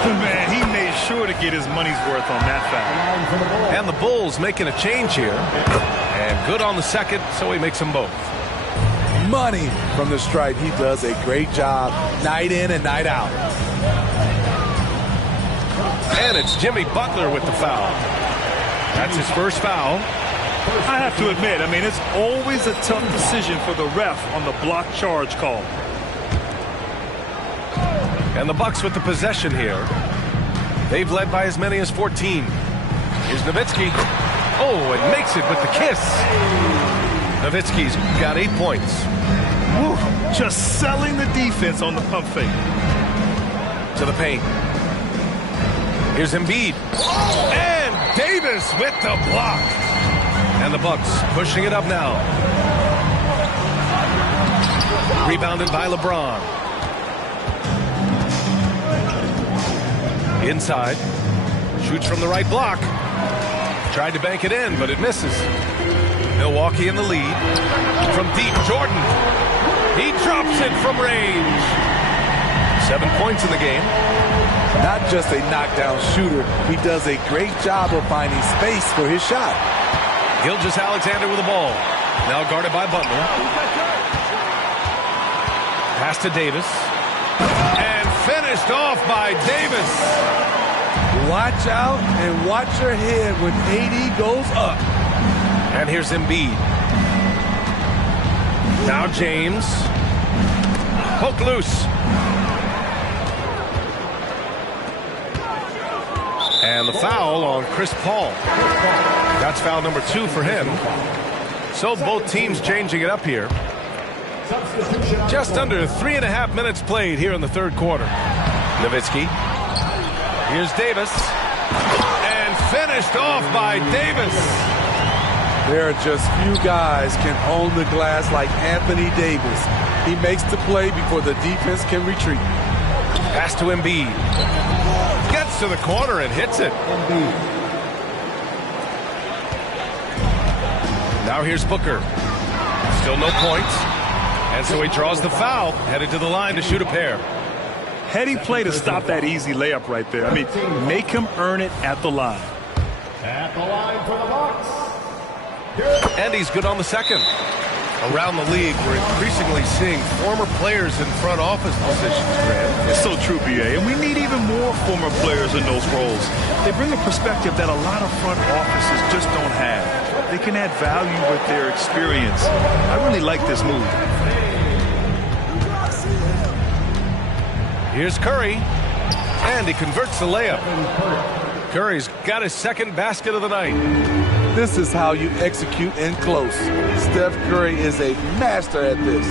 Man, he made sure to get his money's worth on that foul. And the Bulls making a change here. And good on the second, so he makes them both. Money from the stripe. He does a great job night in and night out. And it's Jimmy Butler with the foul. That's his first foul. I have to admit, I mean, it's always a tough decision for the ref on the block charge call. And the Bucks with the possession here. They've led by as many as 14. Here's Nowitzki. Oh, and makes it with the kiss. Nowitzki's got 8 points. Woo, just selling the defense on the pump fake. To the paint. Here's Embiid. And Davis with the block. And the Bucks pushing it up now. Rebounded by LeBron. Inside. Shoots from the right block. Tried to bank it in, but it misses. Milwaukee in the lead. From deep, Jordan. He drops it from range. 7 points in the game. Not just a knockdown shooter, he does a great job of finding space for his shot. Gilgeous-Alexander with the ball. Now guarded by Butler. Pass to Davis. And finished off by Davis. Watch out and watch your head when AD goes up. And here's Embiid. Now James. Poke loose. And the foul on Chris Paul. That's foul number 2 for him. So both teams changing it up here. Just under 3.5 minutes played here in the third quarter. Nowitzki. Here's Davis. And finished off by Davis. There are just few guys can own the glass like Anthony Davis. He makes the play before the defense can retreat. Pass to Embiid. Gets to the corner and hits it. Now here's Booker. Still no points. And so he draws the foul, headed to the line to shoot a pair. Heady play to stop that easy layup right there. I mean, make him earn it at the line. At the line for the Bucks. And he's good on the second. Around the league, we're increasingly seeing former players in front office positions, Grant. It's so true, B.A., and we need even more former players in those roles. They bring a perspective that a lot of front offices just don't have. They can add value with their experience. I really like this move. Here's Curry, and he converts the layup. Curry's got his second basket of the night. This is how you execute in close. Steph Curry is a master at this.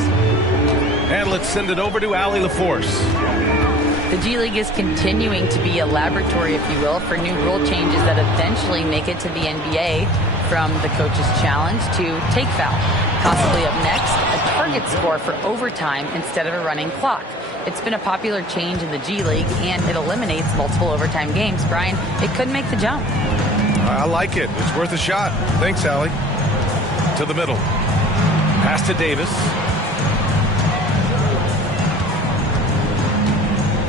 And let's send it over to Allie LaForce. The G League is continuing to be a laboratory, if you will, for new rule changes that eventually make it to the NBA, from the coach's challenge to take foul. Possibly up next, a target score for overtime instead of a running clock. It's been a popular change in the G League, and it eliminates multiple overtime games. Brian, it could make the jump. I like it. It's worth a shot. Thanks, Allie. To the middle. Pass to Davis.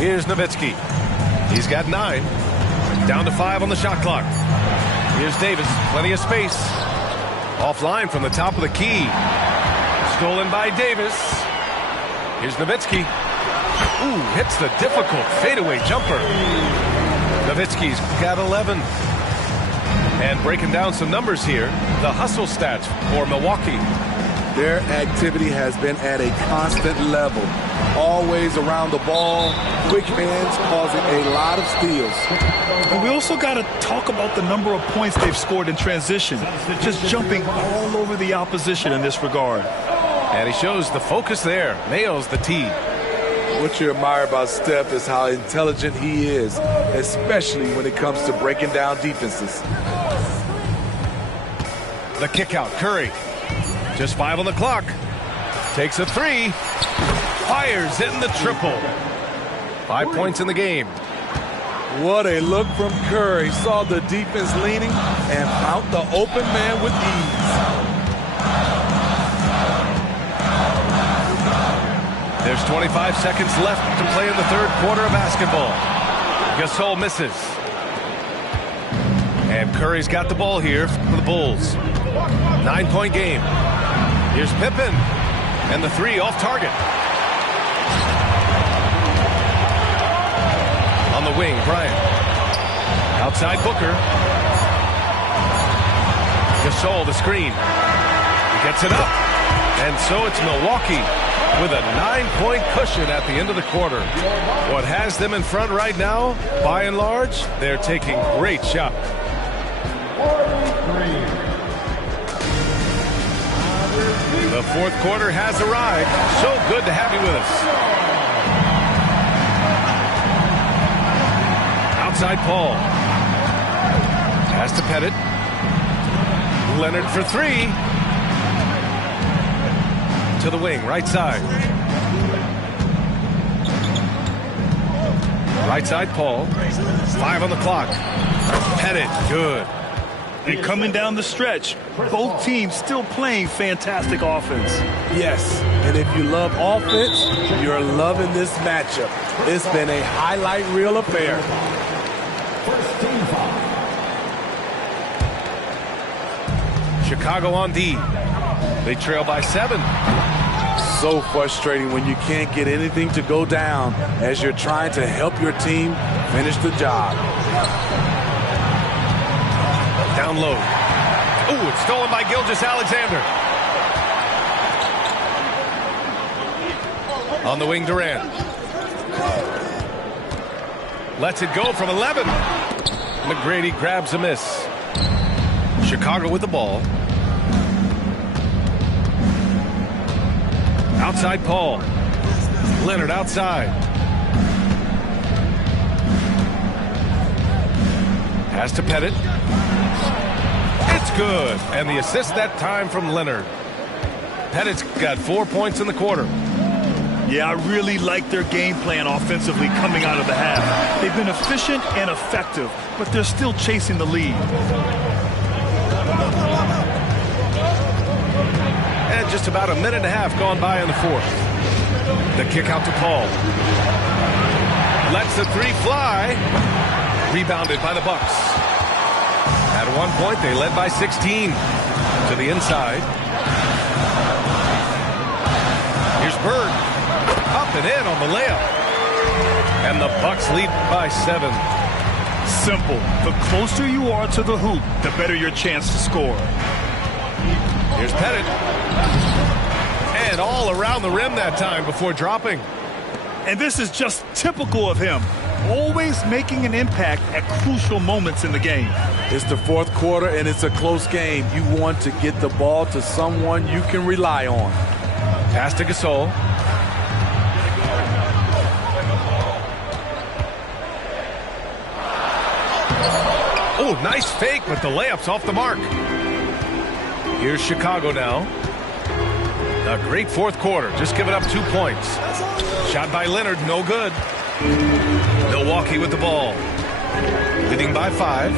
Here's Nowitzki. He's got 9. Down to 5 on the shot clock. Here's Davis. Plenty of space. Offline from the top of the key. Stolen by Davis. Here's Nowitzki. Ooh, hits the difficult fadeaway jumper. Nowitzki's got 11. And breaking down some numbers here, the hustle stats for Milwaukee. Their activity has been at a constant level. Always around the ball, quick hands causing a lot of steals. And we also got to talk about the number of points they've scored in transition. Just jumping all over the opposition in this regard. And he shows the focus there. Nails the tee. What you admire about Steph is how intelligent he is, especially when it comes to breaking down defenses. The kick out, Curry. Just 5 on the clock. Takes a 3. Fires in the triple. 5 points in the game. What a look from Curry. Saw the defense leaning and found the open man with ease. There's 25 seconds left to play in the third quarter of basketball. Gasol misses. And Curry's got the ball here for the Bulls. 9-point game. Here's Pippen. And the 3 off target. On the wing, Bryant. Outside Booker. Gasol, the screen. He gets it up. And so it's Milwaukee with a 9-point cushion at the end of the quarter. What has them in front right now, by and large, they're taking great shots. The fourth quarter has arrived. So good to have you with us. Outside Paul. Pass to Pettit. Leonard for three. To the wing, right side. Right side, Paul. 5 on the clock. Pettit, good. And coming down the stretch, both teams still playing fantastic offense. Yes, and if you love offense, you're loving this matchup. It's been a highlight reel affair. Chicago on D. They trail by 7. So frustrating when you can't get anything to go down as you're trying to help your team finish the job. Down low. Ooh, it's stolen by Gilgeous-Alexander. On the wing, Durant. Lets it go from 11. McGrady grabs a miss. Chicago with the ball. Outside Paul. Leonard outside. Pass to Pettit. It's good. And the assist that time from Leonard. Pettit's got 4 points in the quarter. Yeah, I really like their game plan offensively coming out of the half. They've been efficient and effective, but they're still chasing the lead. And just about a minute and a half gone by in the fourth. The kick out to Paul. Lets the three fly. Rebounded by the Bucks. At one point, they led by 16. To the inside. Here's Bird. Up and in on the layup. And the Bucks lead by 7. Simple. The closer you are to the hoop, the better your chance to score. Here's Pettit. And all around the rim that time before dropping. And this is just typical of him. Always making an impact at crucial moments in the game. It's the fourth quarter and it's a close game. You want to get the ball to someone you can rely on. Pass to Gasol. Oh, nice fake, but the layup's off the mark. Here's Chicago now. A great fourth quarter, just giving up 2 points. Shot by Leonard, no good. Milwaukee with the ball. Leading by 5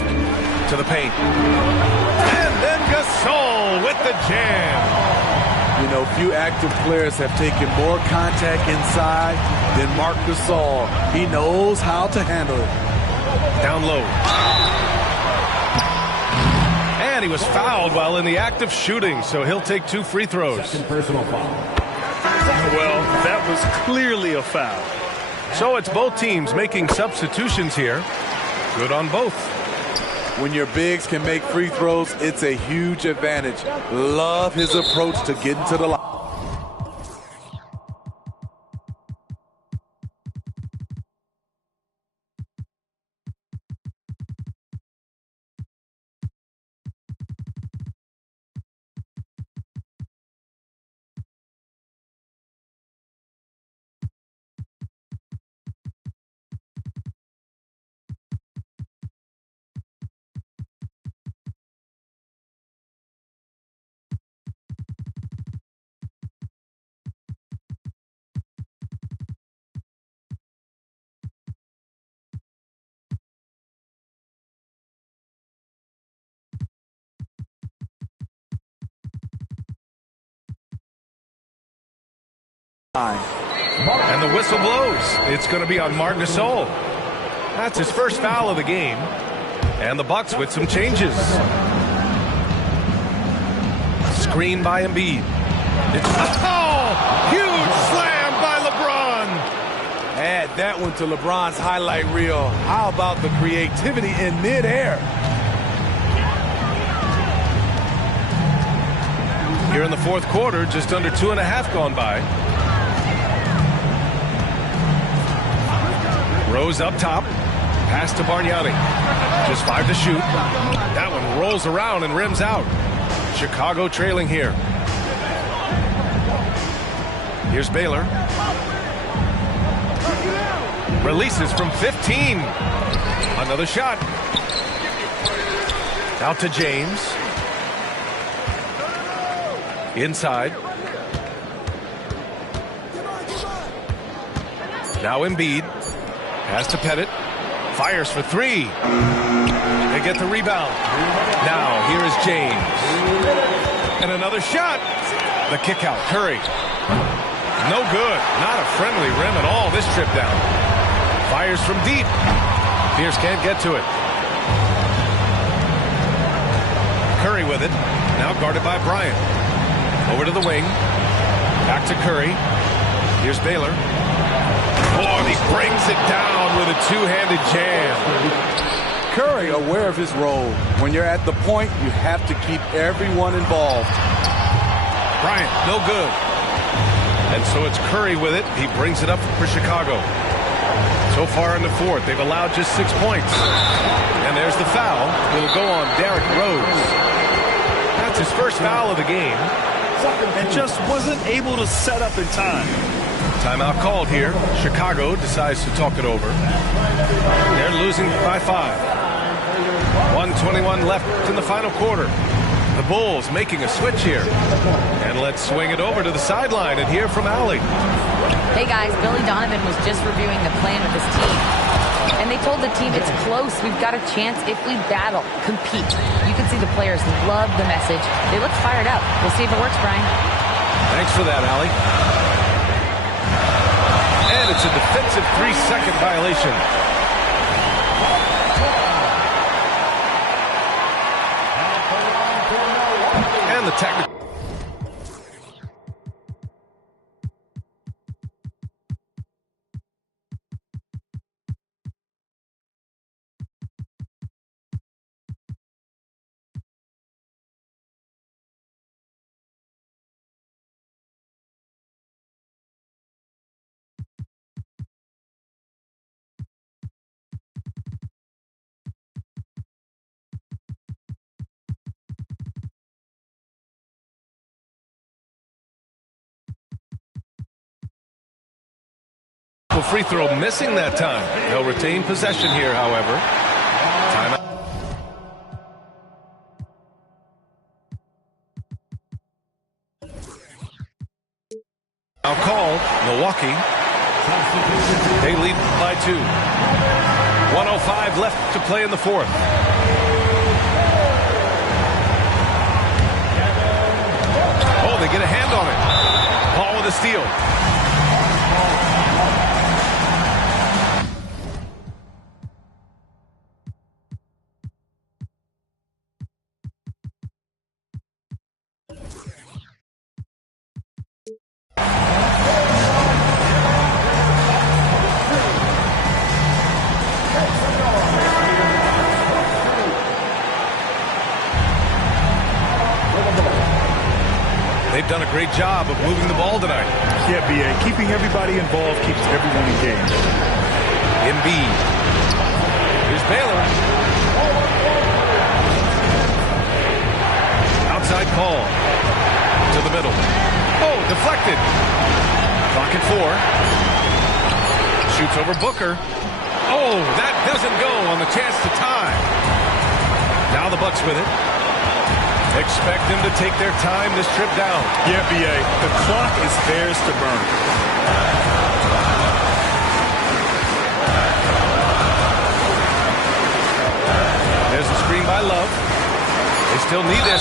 to the paint. And then Gasol with the jam. You know, few active players have taken more contact inside than Marc Gasol. He knows how to handle it. Down low. And he was fouled while in the act of shooting, so he'll take 2 free throws. Personal foul. Well, that was clearly a foul. So it's both teams making substitutions here. Good on both. When your bigs can make free throws, it's a huge advantage. Love his approach to getting to the line. And the whistle blows. It's going to be on Marc Gasol. That's his first foul of the game. And the Bucks with some changes. Screen by Embiid. Huge slam by LeBron. Add that one to LeBron's highlight reel. How about the creativity in midair? Here in the fourth quarter, just under 2.5 gone by. Rose up top. Pass to Bargnani. Just 5 to shoot. That one rolls around and rims out. Chicago trailing here. Here's Baylor. Releases from 15. Another shot. Out to James. Inside. Now Embiid. Pass to Pettit. Fires for three. They get the rebound. Now here is James. And another shot. The kick out. Curry. No good. Not a friendly rim at all this trip down. Fires from deep. Pierce can't get to it. Curry with it. Now guarded by Bryant. Over to the wing. Back to Curry. Here's Baylor. Oh, and he brings it down with a two-handed jam. Curry aware of his role. When you're at the point, you have to keep everyone involved. Bryant, no good. And so it's Curry with it. He brings it up for Chicago. So far in the fourth, they've allowed just 6 points. And there's the foul. It'll go on Derrick Rose. That's his first foul of the game. And just wasn't able to set up in time. Timeout called here. Chicago decides to talk it over. They're losing by 5. 1:21 left in the final quarter. The Bulls making a switch here. And let's swing it over to the sideline and hear from Allie. Hey guys, Billy Donovan was just reviewing the plan with his team. And they told the team it's close. We've got a chance if we battle, compete. You can see the players love the message. They look fired up. We'll see if it works, Brian. Thanks for that, Allie. And it's a defensive 3-second violation. And the technical. Free throw missing that time. They'll retain possession here, however. Timeout. Now called. Milwaukee. They lead by 2. 1:05 left to play in the fourth. Oh, they get a hand on it. Paul with a steal. They've done a great job of moving the ball tonight. Yeah, B.A. Keeping everybody involved keeps everyone engaged. Embiid. Here's Baylor. Outside call. To the middle. Oh, deflected. Clock at 4. Shoots over Booker. Oh, that doesn't go on the chance to tie. Now the Bucks with it. Expect them to take their time this trip down. Yeah, B.A. The clock is theirs to burn. There's a screen by Love. They still need this.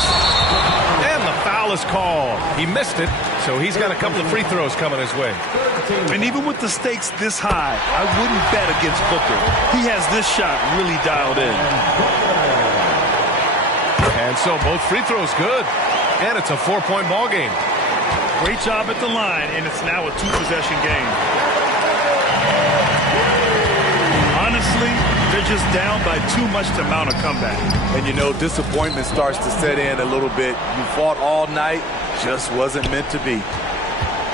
And the foul is called. He missed it, so he's got a couple of free throws coming his way. And even with the stakes this high, I wouldn't bet against Booker. He has this shot really dialed in. And so both free throws good. And it's a 4-point ball game. Great job at the line, and it's now a 2-possession game. Honestly, they're just down by too much to mount a comeback. And you know, disappointment starts to set in a little bit. You fought all night, just wasn't meant to be.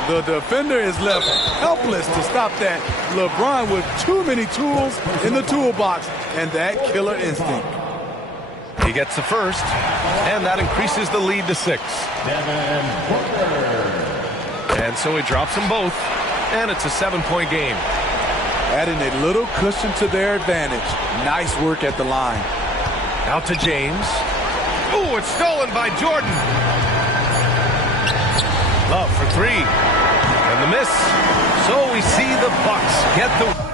The defender is left helpless to stop that. LeBron with too many tools in the toolbox and that killer instinct. He gets the first, and that increases the lead to 6. And so he drops them both, and it's a 7-point game. adding a little cushion to their advantage. Nice work at the line. Out to James. Ooh, it's stolen by Jordan. Love for three. And the miss. So we see the Bucks get the...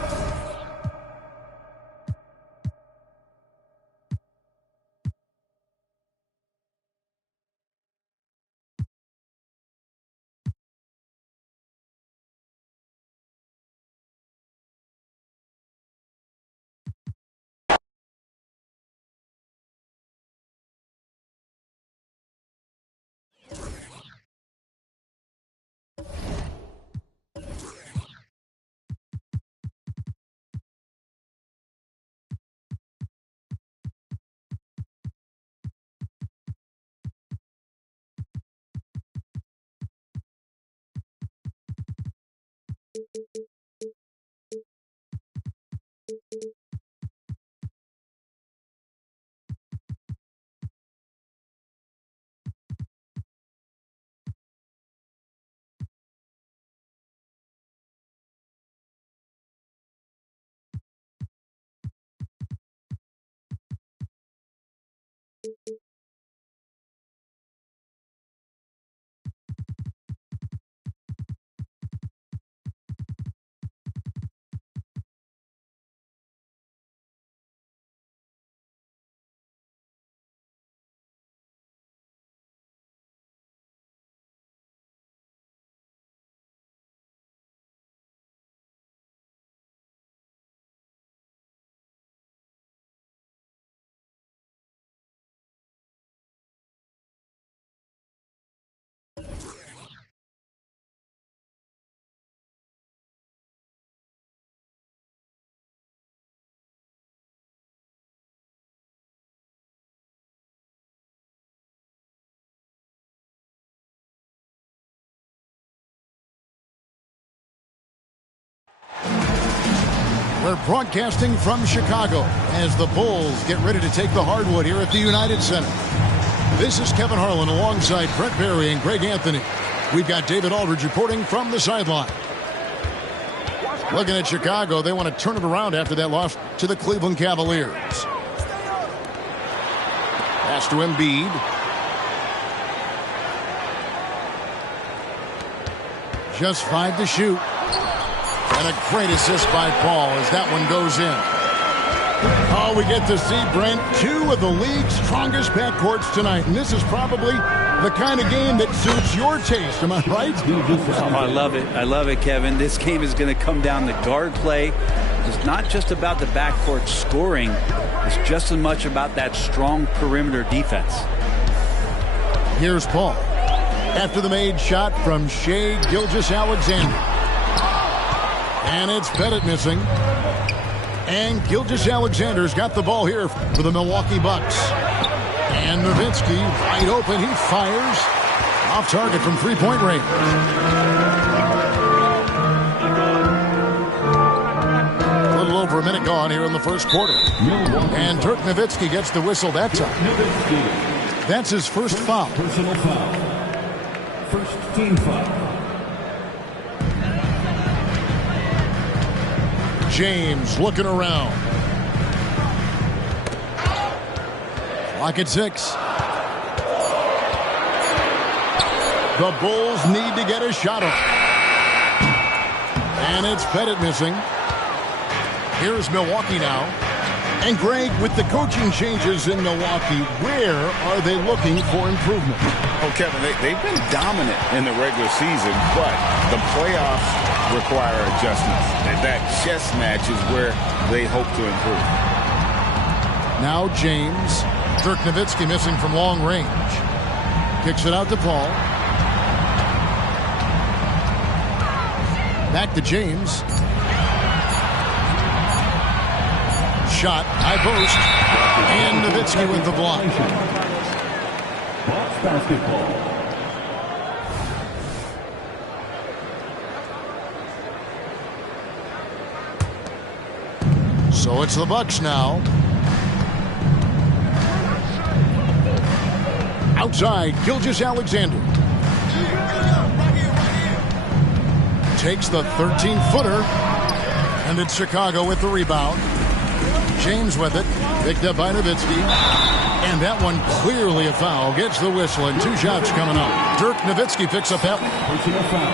We're broadcasting from Chicago as the Bulls get ready to take the hardwood here at the United Center. This is Kevin Harlan alongside Brent Barry and Greg Anthony. We've got David Aldridge reporting from the sideline. Looking at Chicago, they want to turn it around after that loss to the Cleveland Cavaliers. Pass to Embiid. Just 5 to shoot. And a great assist by Paul as that one goes in. Oh, we get to see, Brent, 2 of the league's strongest backcourts tonight. And this is probably the kind of game that suits your taste. Am I right? Oh, I love it. I love it, Kevin. This game is going to come down to guard play. It's not just about the backcourt scoring. It's just as much about that strong perimeter defense. Here's Paul. After the made shot from Shai Gilgeous-Alexander. And it's Pettit missing. And Gilgeous-Alexander's got the ball here for the Milwaukee Bucks. And Nowitzki wide open. He fires off target from three-point range. A little over a minute gone here in the first quarter. And Dirk Nowitzki gets the whistle that time. That's his first foul. Personal foul. First team foul. James looking around. Clock at 6. The Bulls need to get a shot off. And it's Pettit missing. Here's Milwaukee now. And Greg, with the coaching changes in Milwaukee, where are they looking for improvement? Oh, Kevin, they've been dominant in the regular season, but the playoffs require adjustments. And that chess match is where they hope to improve. Now James. Dirk Nowitzki missing from long range. Kicks it out to Paul. Back to James. Shot, high post, and Nowitzki with the block. Bucks basketball. So it's the Bucks now. Outside, Gilgeous-Alexander. Takes the 13-footer. And it's Chicago with the rebound. James with it. Picked up by Nowitzki. And that one clearly a foul. Gets the whistle and 2 shots coming up. Dirk Nowitzki picks up that one.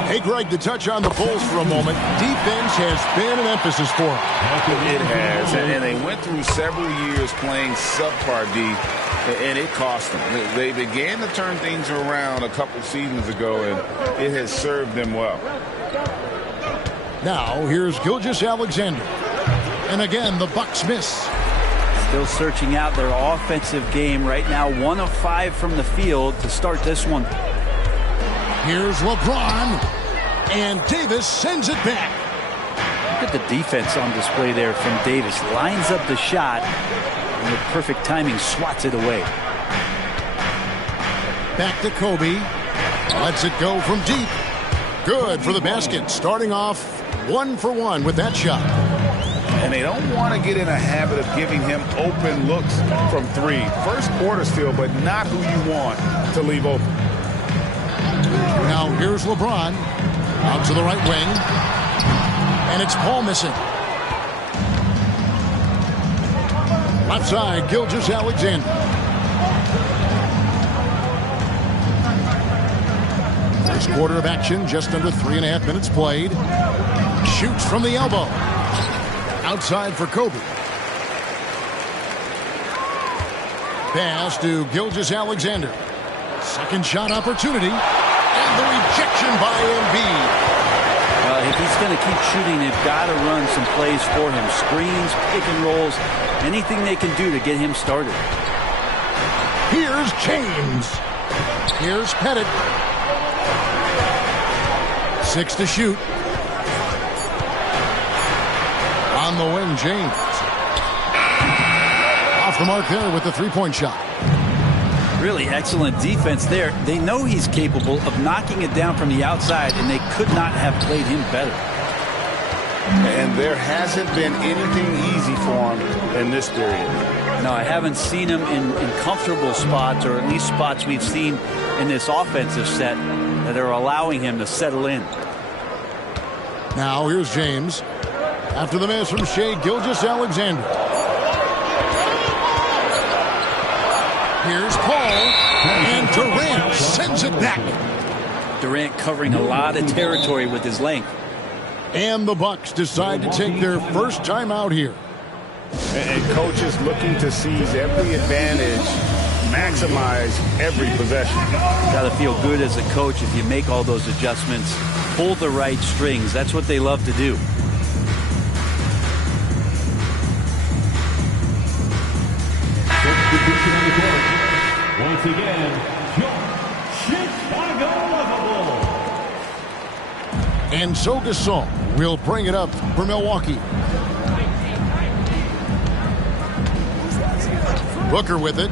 Hey, Greg, to touch on the Bulls for a moment. Defense has been an emphasis for them. It has. And they went through several years playing subpar D, and it cost them. They began to turn things around a couple seasons ago, and it has served them well. Now, here's Gilgeous-Alexander. And again, the Bucks miss. Still searching out their offensive game right now. 1 of 5 from the field to start this one. Here's LeBron. And Davis sends it back. Look at the defense on display there from Davis. Lines up the shot. And with perfect timing, swats it away. Back to Kobe. Lets it go from deep. Good for the basket. Starting off 1 for 1 with that shot. And they don't want to get in a habit of giving him open looks from 3. First quarter still, but not who you want to leave open. Now here's LeBron. Out to the right wing. And it's Paul missing. Left side, Gilgeous-Alexander. First quarter of action, just under 3.5 minutes played. Shoots from the elbow. Outside for Kobe. Pass to Gilgeous-Alexander. Second shot opportunity. And the rejection by Embiid. If he's going to keep shooting, they've got to run some plays for him. Screens, pick and rolls, anything they can do to get him started. Here's James. Here's Pettit. 6 to shoot. On the wing, James. Off the mark there with the 3-point shot. Really excellent defense there. They know he's capable of knocking it down from the outside, and they could not have played him better. And there hasn't been anything easy for him in this period. No, I haven't seen him in comfortable spots, or at least spots we've seen in this offensive set that are allowing him to settle in. Now here's James. After the miss from Shai Gilgeous-Alexander. Here's Paul. And Durant sends it back. Durant covering a lot of territory with his length. And the Bucks decide to take their first time out here. And coaches looking to seize every advantage, maximize every possession. Got to feel good as a coach if you make all those adjustments, pull the right strings. That's what they love to do. Once again, Chicago Bulls. And so Gasol will bring it up for Milwaukee. Booker with it.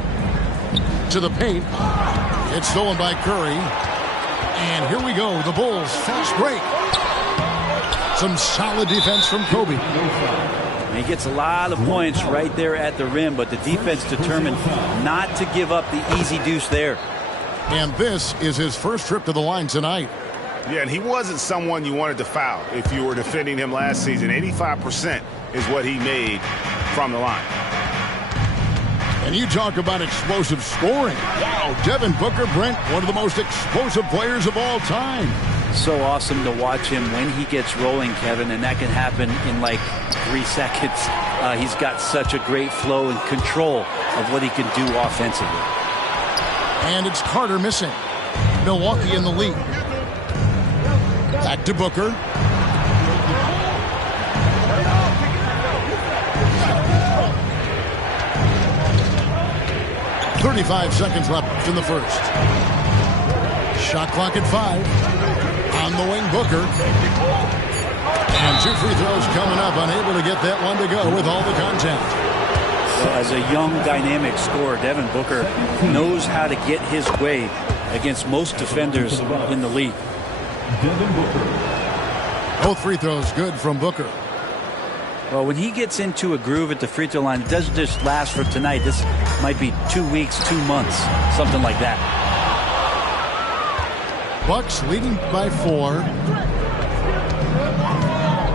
To the paint. It's stolen by Curry. And here we go. The Bulls fast break. Some solid defense from Kobe. He gets a lot of points right there at the rim, but the defense determined not to give up the easy deuce there. And this is his first trip to the line tonight. Yeah, and he wasn't someone you wanted to foul if you were defending him last season. 85% is what he made from the line. And you talk about explosive scoring. Wow, Devin Booker, Brent, one of the most explosive players of all time. So awesome to watch him when he gets rolling, Kevin, and that can happen in like 3 seconds. He's got such a great flow and control of what he can do offensively. And it's Carter missing. Milwaukee in the lead. Back to Booker. .35 seconds left in the first. Shot clock at 5. On the wing, Booker. And 2 free throws coming up. Unable to get that one to go with all the contact. Well, as a young, dynamic scorer, Devin Booker knows how to get his way against most defenders in the league. Both free throws good from Booker. Well, when he gets into a groove at the free throw line, it doesn't just last for tonight. This might be 2 weeks, 2 months, something like that. Bucks leading by 4.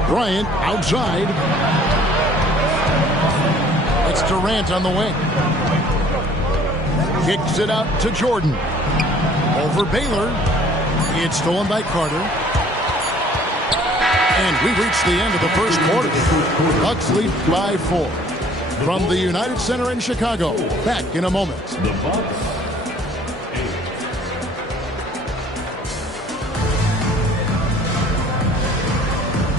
Bryant outside. It's Durant on the wing. Kicks it out to Jordan. Over Baylor. It's stolen by Carter. And we reach the end of the first quarter. Bucks lead by 4. From the United Center in Chicago. Back in a moment.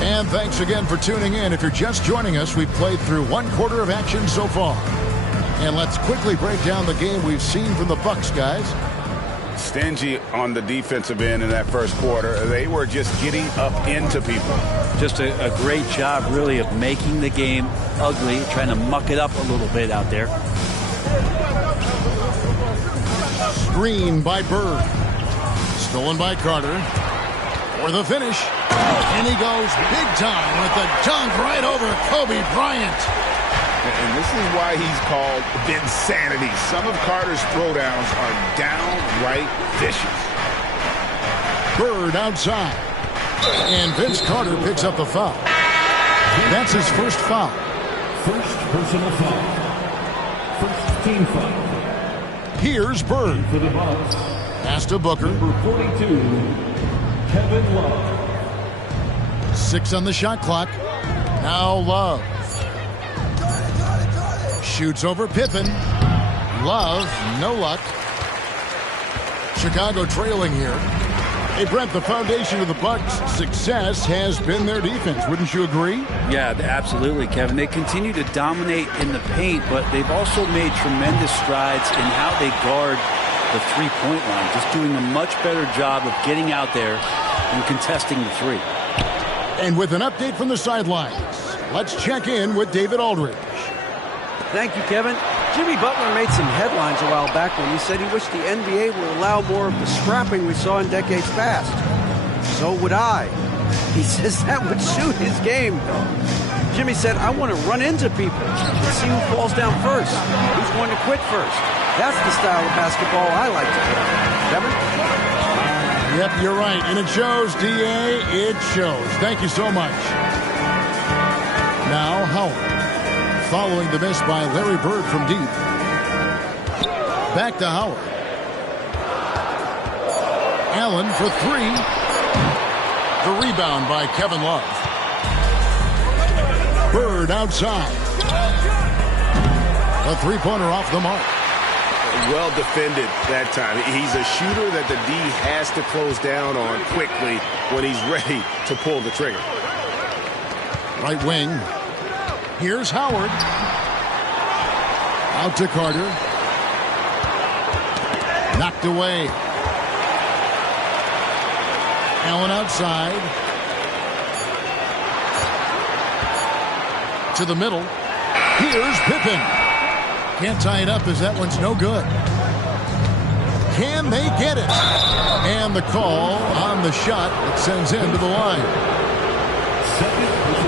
And thanks again for tuning in. If you're just joining us, we've played through 1 quarter of action so far. And let's quickly break down the game we've seen from the Bucks, guys. Stingy on the defensive end in that first quarter. They were just getting up into people. Just a great job, really, of making the game ugly, trying to muck it up a little bit out there. Screen by Bird. Stolen by Carter. For the finish. And he goes big time with the dunk right over Kobe Bryant. And this is why he's called Vinsanity. Some of Carter's throwdowns are downright vicious. Bird outside. And Vince Carter picks up the foul. That's his first foul. First personal foul. First team foul. Here's Bird. For the Bucks. Pass to Booker. Number 42, Kevin Love. 6 on the shot clock. Now Love. Shoots over Pippen. Love, no luck. Chicago trailing here. Hey, Brent, the foundation of the Bucks' success has been their defense. Wouldn't you agree? Yeah, absolutely, Kevin. They continue to dominate in the paint, but they've also made tremendous strides in how they guard the three-point line, just doing a much better job of getting out there and contesting the three. And with an update from the sidelines, let's check in with David Aldridge. Thank you, Kevin. Jimmy Butler made some headlines a while back when he said he wished the NBA would allow more of the scrapping we saw in decades past. So would I. He says that would suit his game. Jimmy said, I want to run into people and see who falls down first, who's going to quit first. That's the style of basketball I like to play. Kevin? Yep, you're right. And it shows, D.A. It shows. Thank you so much. Now, Howard. Following the miss by Larry Bird from deep. Back to Howard. Allen for 3. The rebound by Kevin Love. Bird outside. A three-pointer off the mark. Well defended that time. He's a shooter that the D has to close down on quickly when he's ready to pull the trigger. Right wing. Here's Howard. Out to Carter. Knocked away. Allen outside. To the middle. Here's Pippen. Can't tie it up as that one's no good. Can they get it? And the call on the shot that sends him to the line.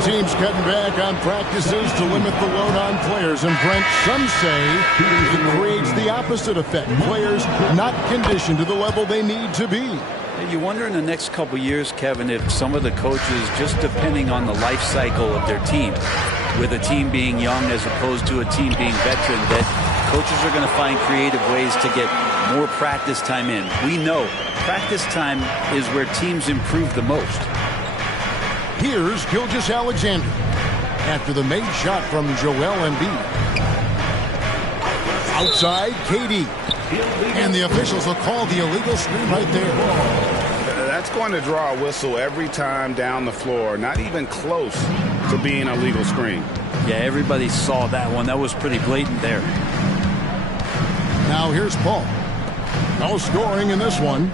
Teams cutting back on practices to limit the load on players. And Brent, some say it creates the opposite effect. Players not conditioned to the level they need to be. You wonder in the next couple years, Kevin, if some of the coaches, just depending on the life cycle of their team, with a team being young as opposed to a team being veteran, that coaches are going to find creative ways to get more practice time in. We know practice time is where teams improve the most. Here's Gilgeous-Alexander after the made shot from Joel Embiid. Outside, KD. And the officials will call the illegal screen right there. That's going to draw a whistle every time down the floor. Not even close to being a legal screen. Yeah, everybody saw that one. That was pretty blatant there. Now here's Paul. No scoring in this one.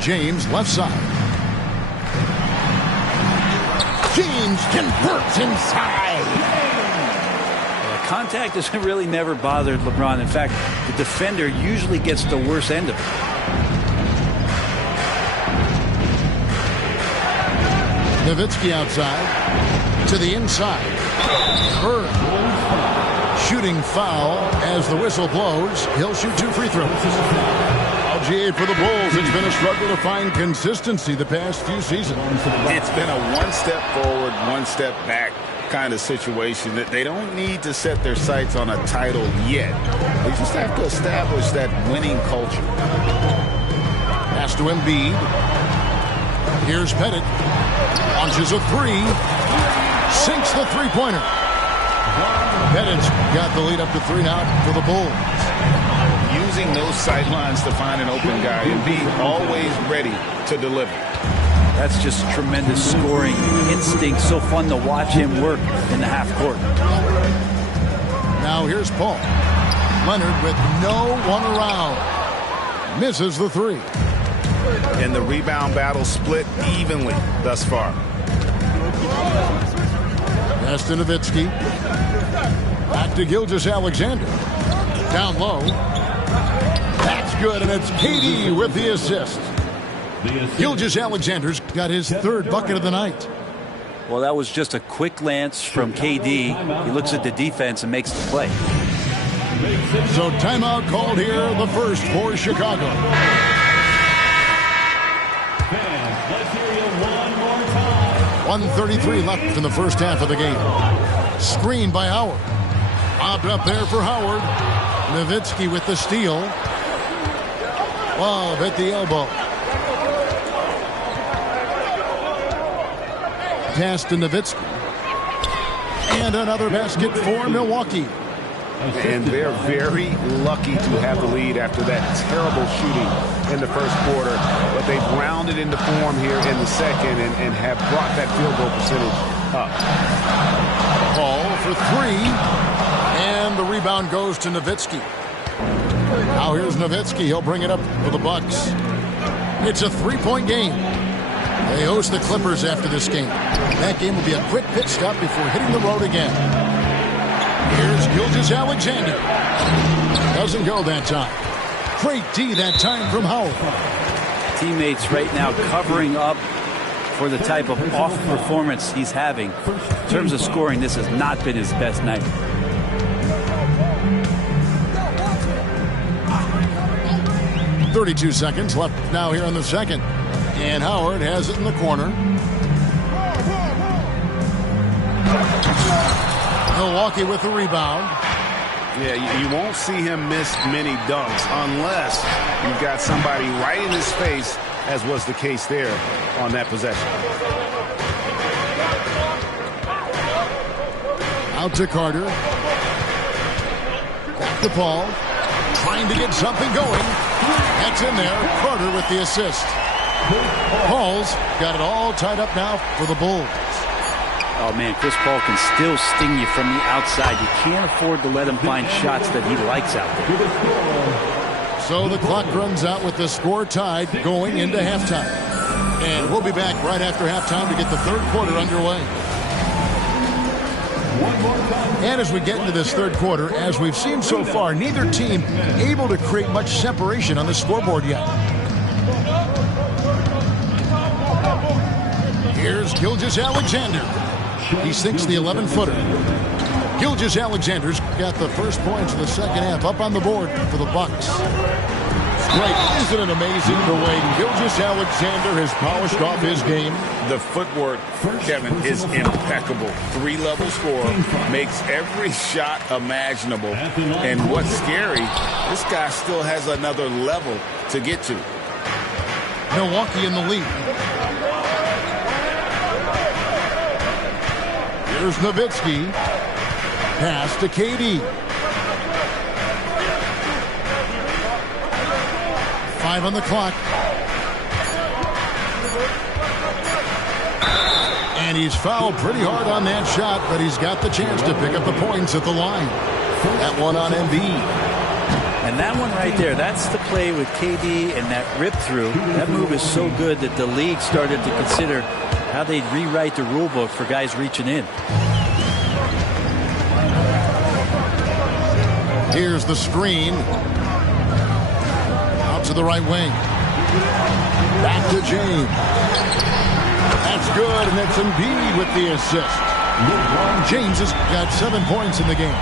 James left side. James converts inside. Contact has really never bothered LeBron. In fact, the defender usually gets the worst end of it. Nowitzki outside to the inside. Bird. Shooting foul as the whistle blows. He'll shoot 2 free throws. LGA for the Bulls. It's been a struggle to find consistency the past few seasons. It's been a one step forward, one step back kind of situation. That they don't need to set their sights on a title yet. They just have to establish that winning culture. Pass to Embiid. Here's Pettit. Launches a three. Sinks the three-pointer. Pettit's got the lead up to 3 now for the Bulls. Using those sidelines to find an open guy and be always ready to deliver. That's just tremendous scoring instinct. So fun to watch him work in the half court. Now here's Paul. Leonard with no one around. Misses the three. And the rebound battle split evenly thus far. Pass to Nowitzki. Back to Gilgeous-Alexander. Down low. That's good, and it's KD with the assist. Gilgeous-Alexander's got his 3rd bucket of the night. Well, that was just a quick glance from KD. He looks at the defense and makes the play. So timeout called here, the first for Chicago. Let's hear you one more time. 1:33 left in the first half of the game. Screen by Howard. Bobbed up there for Howard. Nowitzki with the steal. Love at the elbow. Pass to Nowitzki. And another basket for Milwaukee. And they're very lucky to have the lead after that terrible shooting in the first quarter. But they've rounded into form here in the second and have brought that field goal percentage up. Paul for 3. And the rebound goes to Nowitzki. Now here's Nowitzki. He'll bring it up for the Bucks. It's a 3-point game. They host the Clippers after this game. That game will be a quick pit stop before hitting the road again. Here's Gilgeous-Alexander. Doesn't go that time. Great D that time from Howard. Teammates right now covering up for the type of off performance he's having. In terms of scoring, this has not been his best night. .32 seconds left now here in the second. And Howard has it in the corner. Milwaukee with the rebound. Yeah, you won't see him miss many dunks unless you've got somebody right in his face, as was the case there on that possession. Out to Carter. Back to Paul. Trying to get something going. That's in there. Carter with the assist. Paul's got it all tied up now for the Bulls. Oh, man, Chris Paul can still sting you from the outside. You can't afford to let him find shots that he likes out there. So the clock runs out with the score tied going into halftime. And we'll be back right after halftime to get the third quarter underway. And as we get into this third quarter, as we've seen so far, neither team able to create much separation on the scoreboard yet. Here's Gilgeous-Alexander. He sinks the 11-footer. Gilgeous-Alexander's got the first points of the second half up on the board for the Bucks. Right, isn't it amazing the way Gilgeous-Alexander has polished off his game? The footwork, Kevin, is impeccable. 3-level scorer, makes every shot imaginable. And what's scary, this guy still has another level to get to. Milwaukee in the lead. Here's Nowitzki. Pass to KD. 5 on the clock. And he's fouled pretty hard on that shot, but he's got the chance to pick up the points at the line. That one on Embiid. And that one right there, that's the play with KD and that rip through. That move is so good that the league started to consider how they'd rewrite the rule book for guys reaching in. Here's the screen. Out to the right wing. Back to James. That's good, and it's Embiid with the assist. James has got 7 points in the game.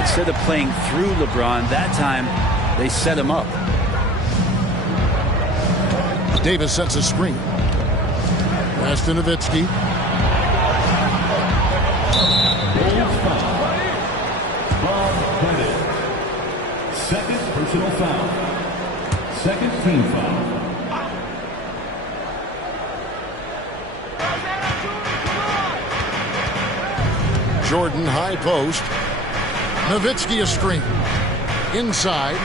Instead of playing through LeBron, that time they set him up. Davis sets a screen. Pass to Nowitzki. Bob Bennett. Second personal foul. Second team foul. Jordan high post. Nowitzki a screen. Inside.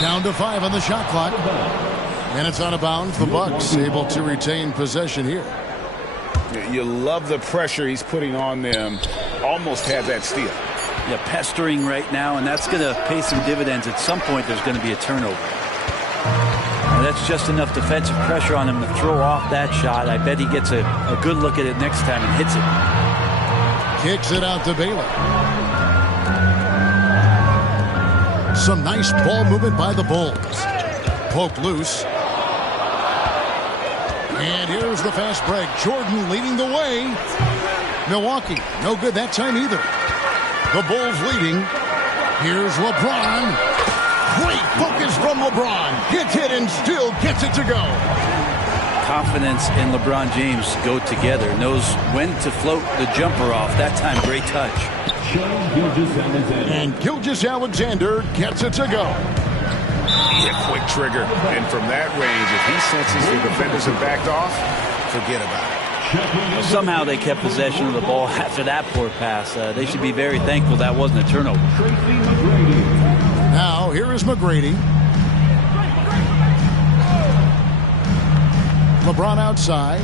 Down to 5 on the shot clock. And it's out of bounds. The Bucks able to retain possession here. You love the pressure he's putting on them. Almost had that steal. Yeah, pestering right now, and that's going to pay some dividends. At some point, there's going to be a turnover. And that's just enough defensive pressure on him to throw off that shot. I bet he gets a good look at it next time and hits it. Kicks it out to Baylor. Some nice ball movement by the Bulls. Poked loose. And here's the fast break. Jordan leading the way. Milwaukee, no good that time either. The Bulls leading. Here's LeBron. Great focus from LeBron. Gets hit and still gets it to go. Confidence and LeBron James go together. Knows when to float the jumper off. That time, great touch. And Gilgeous-Alexander gets it to go. Yeah, quick trigger. And from that range, if he senses the defenders have backed off, forget about it. Somehow they kept possession of the ball after that poor pass. They should be very thankful that wasn't a turnover. Now, here is McGrady. LeBron outside.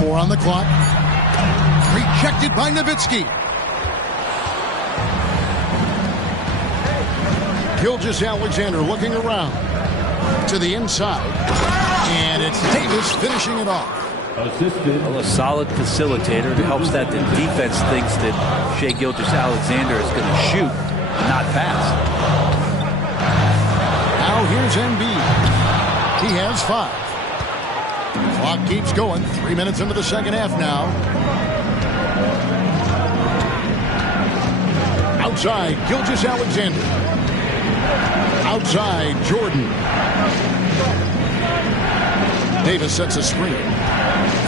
Four on the clock. Rejected by Nowitzki. Gilgeous-Alexander looking around to the inside. And it's Davis finishing it off. Well, a solid facilitator. It helps that the defense thinks that Shai Gilgeous-Alexander is going to shoot, not pass. Now here's Embiid. He has 5. Clock keeps going. 3 minutes into the second half now. Outside, Gilgeous-Alexander. Outside, Jordan. Davis sets a screen.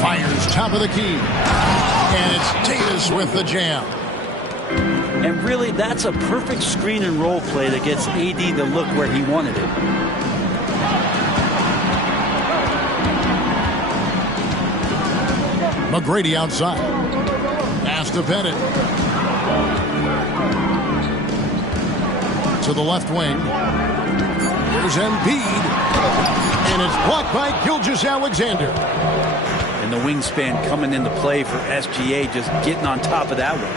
Fires top of the key. And it's Davis with the jam. And really, that's a perfect screen and roll play that gets AD to look where he wanted it. McGrady outside. Pass to Bennett. To the left wing. Here's Embiid. And it's blocked by Gilgeous-Alexander. And the wingspan coming into play for SGA, just getting on top of that one.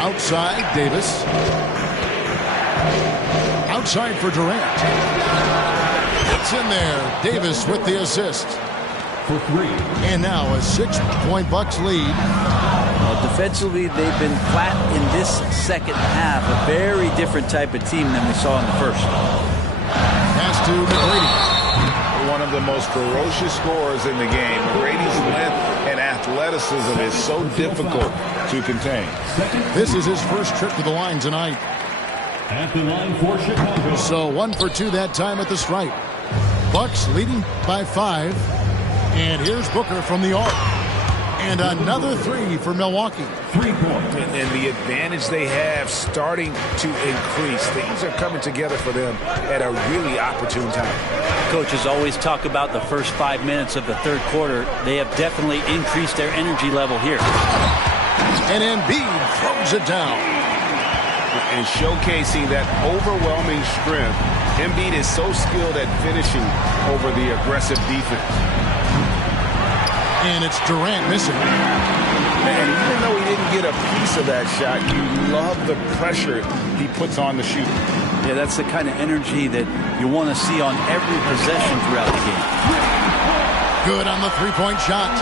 Outside, Davis. Outside for Durant. It's in there. Davis with the assist. For 3. And now a 6-point Bucks lead. Defensively, they've been flat in this second half. A very different type of team than we saw in the first. Pass to McGrady. One of the most ferocious scorers in the game. McGrady's length and athleticism is so difficult to contain. This is his first trip to the line tonight. At the line for Chicago. So 1 for 2 that time at the stripe. Bucks leading by 5. And here's Booker from the arc. And another 3 for Milwaukee. 3 points. And the advantage they have starting to increase. Things are coming together for them at a really opportune time. Coaches always talk about the first 5 minutes of the third quarter. They have definitely increased their energy level here. And Embiid throws it down. And showcasing that overwhelming strength. Embiid is so skilled at finishing over the aggressive defense. And it's Durant missing. And even though he didn't get a piece of that shot, you love the pressure he puts on the shooter. Yeah, that's the kind of energy that you want to see on every possession throughout the game. Good on the 3-point shot.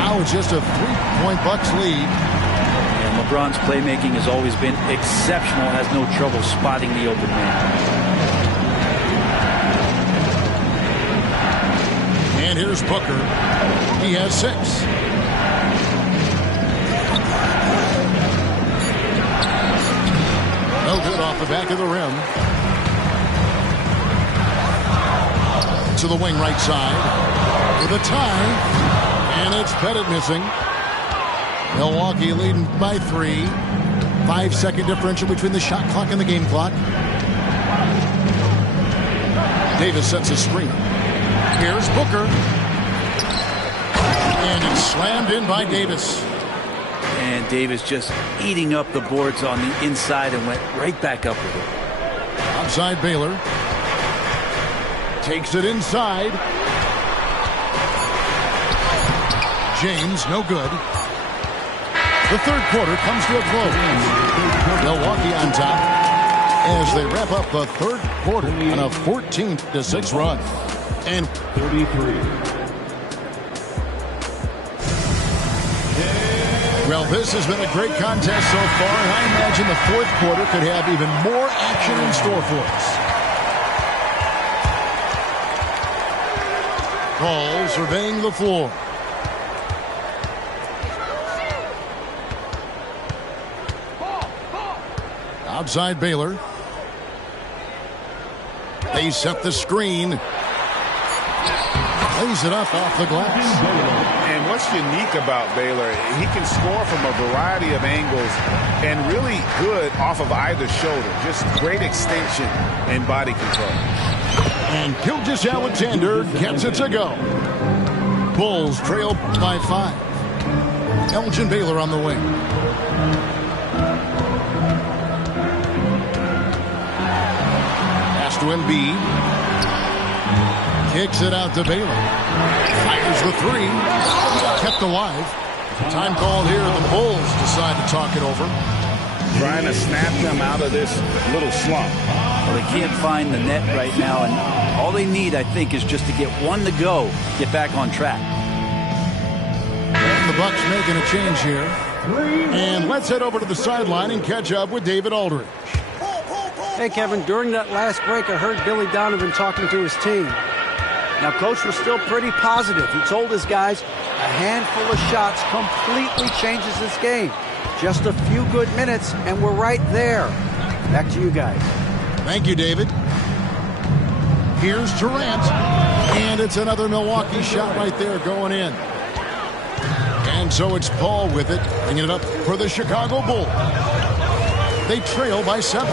Now it's just a 3-point Bucks lead. And LeBron's playmaking has always been exceptional. Has no trouble spotting the open man. And here's Booker. He has 6. No good off the back of the rim. To the wing right side. With a tie. And it's Pettit missing. Milwaukee leading by 3. 5-second differential between the shot clock and the game clock. Davis sets a screen. Here's Booker. And it's slammed in by Davis. And Davis just eating up the boards on the inside and went right back up with it. Outside Baylor. Takes it inside. James, no good. The third quarter comes to a close. Milwaukee on top as they wrap up the third quarter on a 14-6 run. And 33. Well, this has been a great contest so far, and I imagine the fourth quarter could have even more action in store for us. Ball surveying the floor. Outside Baylor. They set the screen. Lays it up off the glass. And what's unique about Baylor, he can score from a variety of angles and really good off of either shoulder. Just great extension and body control. And Gilgeous-Alexander gets it to go. Bulls trail by 5. Elgin Baylor on the wing. Pass to Embiid. Kicks it out to Baylor. Fires the 3. Kept alive. Time called here. The Bulls decide to talk it over. Trying to snap them out of this little slump. Well, they can't find the net right now, and all they need, I think, is just to get one to go, get back on track. And the Bucks making a change here. And let's head over to the sideline and catch up with David Aldridge. Hey, Kevin, during that last break, I heard Billy Donovan talking to his team. Now, Coach was still pretty positive. He told his guys a handful of shots completely changes this game. Just a few good minutes, and we're right there. Back to you guys. Thank you, David. Here's Durant. And it's another Milwaukee shot right there going in. And so it's Paul with it, bringing it up for the Chicago Bulls. They trail by 7.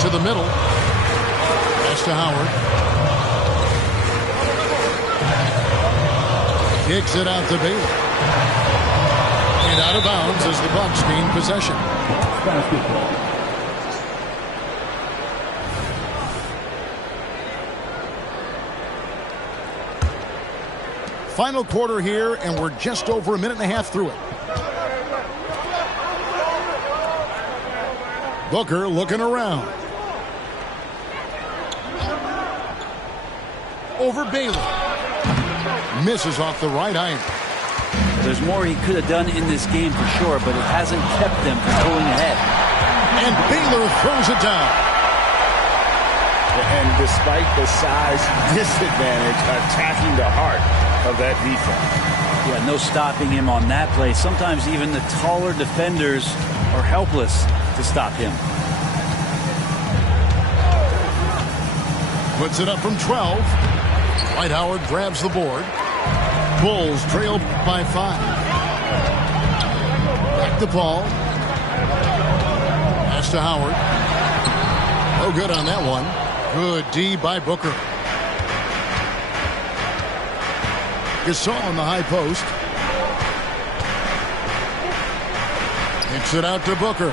To the middle. Pass to Howard. Kicks it out to Baylor. And out of bounds as the Bucks gain possession. Final quarter here, and we're just over a minute and a half through it. Booker looking around. Over Baylor. Misses off the right iron. There's more he could have done in this game for sure, but it hasn't kept them from pulling ahead. And Baylor throws it down. And despite the size disadvantage, attacking the heart of that defense. Yeah, no stopping him on that play. Sometimes even the taller defenders are helpless to stop him. Puts it up from 12. Dwight Howard grabs the board. Bulls trail by 5. Back to Paul. Pass to Howard. No good on that one. Good D by Booker. Gasol on the high post. Kicks it out to Booker.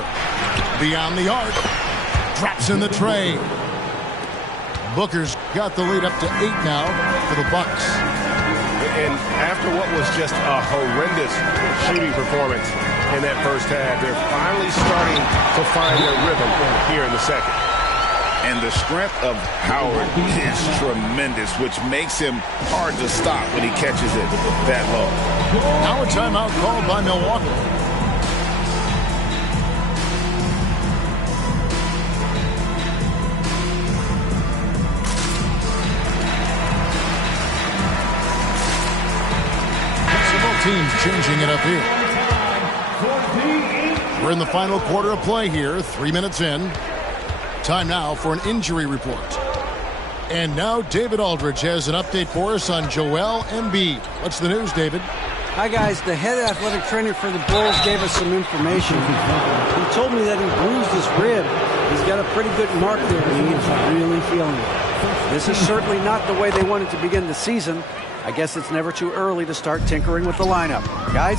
Beyond the arc. Drops in the tray. Booker's got the lead up to 8 now for the Bucks. And after what was just a horrendous shooting performance in that first half, they're finally starting to find their rhythm here in the second. And the strength of Howard is tremendous, which makes him hard to stop when he catches it that low. Now a timeout called by Milwaukee. Teams changing it up here. We're in the final quarter of play here. 3 minutes in. Time now for an injury report. And now David Aldridge has an update for us on Joel Embiid. What's the news, David? Hi, guys. The head athletic trainer for the Bulls gave us some information. He told me that he bruised his rib. He's got a pretty good mark there, and he is really feeling it. This is certainly not the way they wanted to begin the season. I guess it's never too early to start tinkering with the lineup. Guys?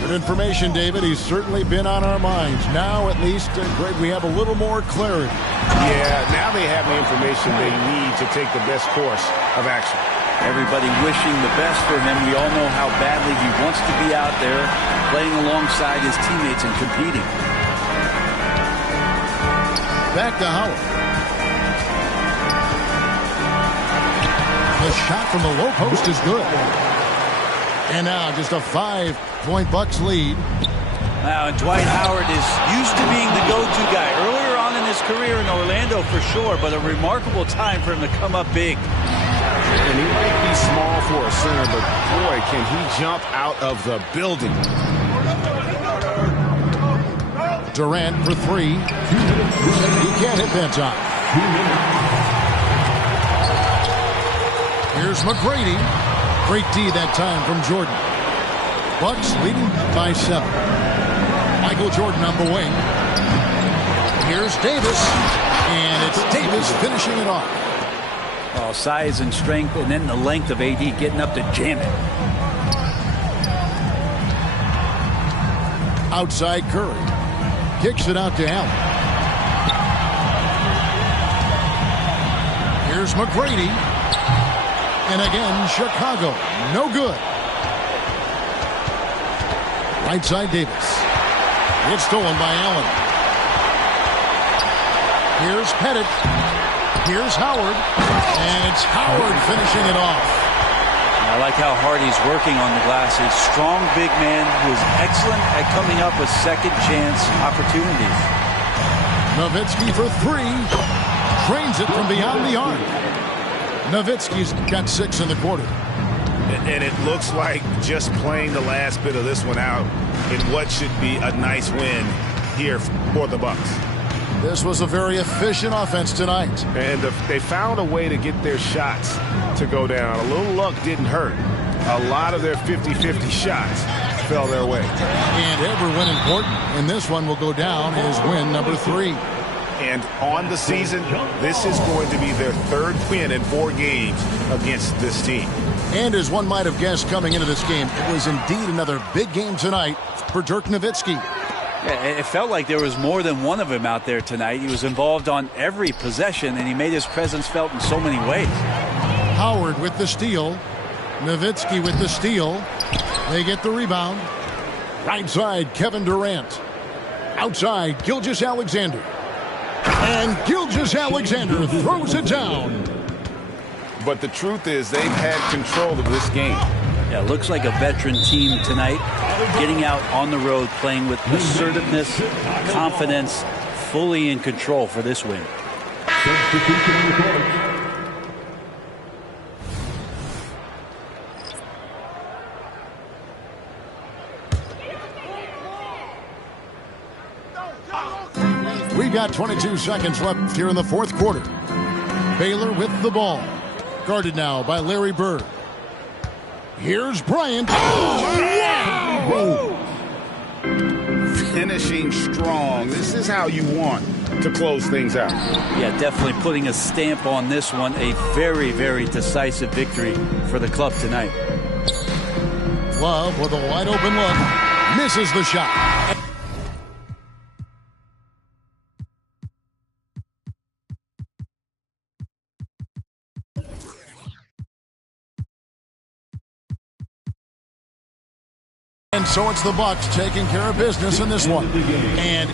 Good information, David. He's certainly been on our minds. Now, at least, Greg, we have a little more clarity. Yeah, now they have the information they need to take the best course of action. Everybody wishing the best for him. We all know how badly he wants to be out there playing alongside his teammates and competing. Back to Howard. The shot from the low post is good. And now just a 5-point Bucks lead. Now, Dwight Howard is used to being the go-to guy. Earlier on in his career in Orlando for sure, but a remarkable time for him to come up big. And he might be small for a center, but boy, can he jump out of the building. Durant for three. He can't hit that time. Here's McGrady. Great D that time from Jordan. Bucks leading by 7. Michael Jordan on the wing. Here's Davis. And it's Davis finishing it off. Oh, size and strength, and then the length of AD getting up to jam it. Outside Curry. Kicks it out to Allen. Here's McGrady. And again, Chicago. No good. Right side Davis. It's stolen by Allen. Here's Pettit. Here's Howard. And it's Howard finishing it off. I like how hard he's working on the glass. A strong big man who is excellent at coming up with second chance opportunities. Nowitzki for three. Trains it from beyond the arc. Nowitzki's got 6 in the quarter. And it looks like just playing the last bit of this one out in what should be a nice win here for the Bucks. This was a very efficient offense tonight. And they found a way to get their shots to go down. A little luck didn't hurt. A lot of their 50-50 shots fell their way. And every win important. And this one will go down as win number 3. And on the season, this is going to be their 3rd win in 4 games against this team. And as one might have guessed coming into this game, it was indeed another big game tonight for Dirk Nowitzki. Yeah, it felt like there was more than one of him out there tonight. He was involved on every possession, and he made his presence felt in so many ways. Howard with the steal. Nowitzki with the steal. They get the rebound. Right side, Kevin Durant. Outside, Gilgeous-Alexander. And Gilgeous-Alexander throws it down. But the truth is they've had control of this game. Yeah, looks like a veteran team tonight. Getting out on the road, playing with assertiveness, confidence, fully in control for this win. We got 22 seconds left here in the 4th quarter. Baylor with the ball. Guarded now by Larry Bird. Here's Bryant. Oh, wow! Finishing strong. This is how you want to close things out. Yeah, definitely putting a stamp on this one. A very, very decisive victory for the club tonight. Love with a wide open look. Misses the shot. And so it's the Bucks taking care of business in this one. And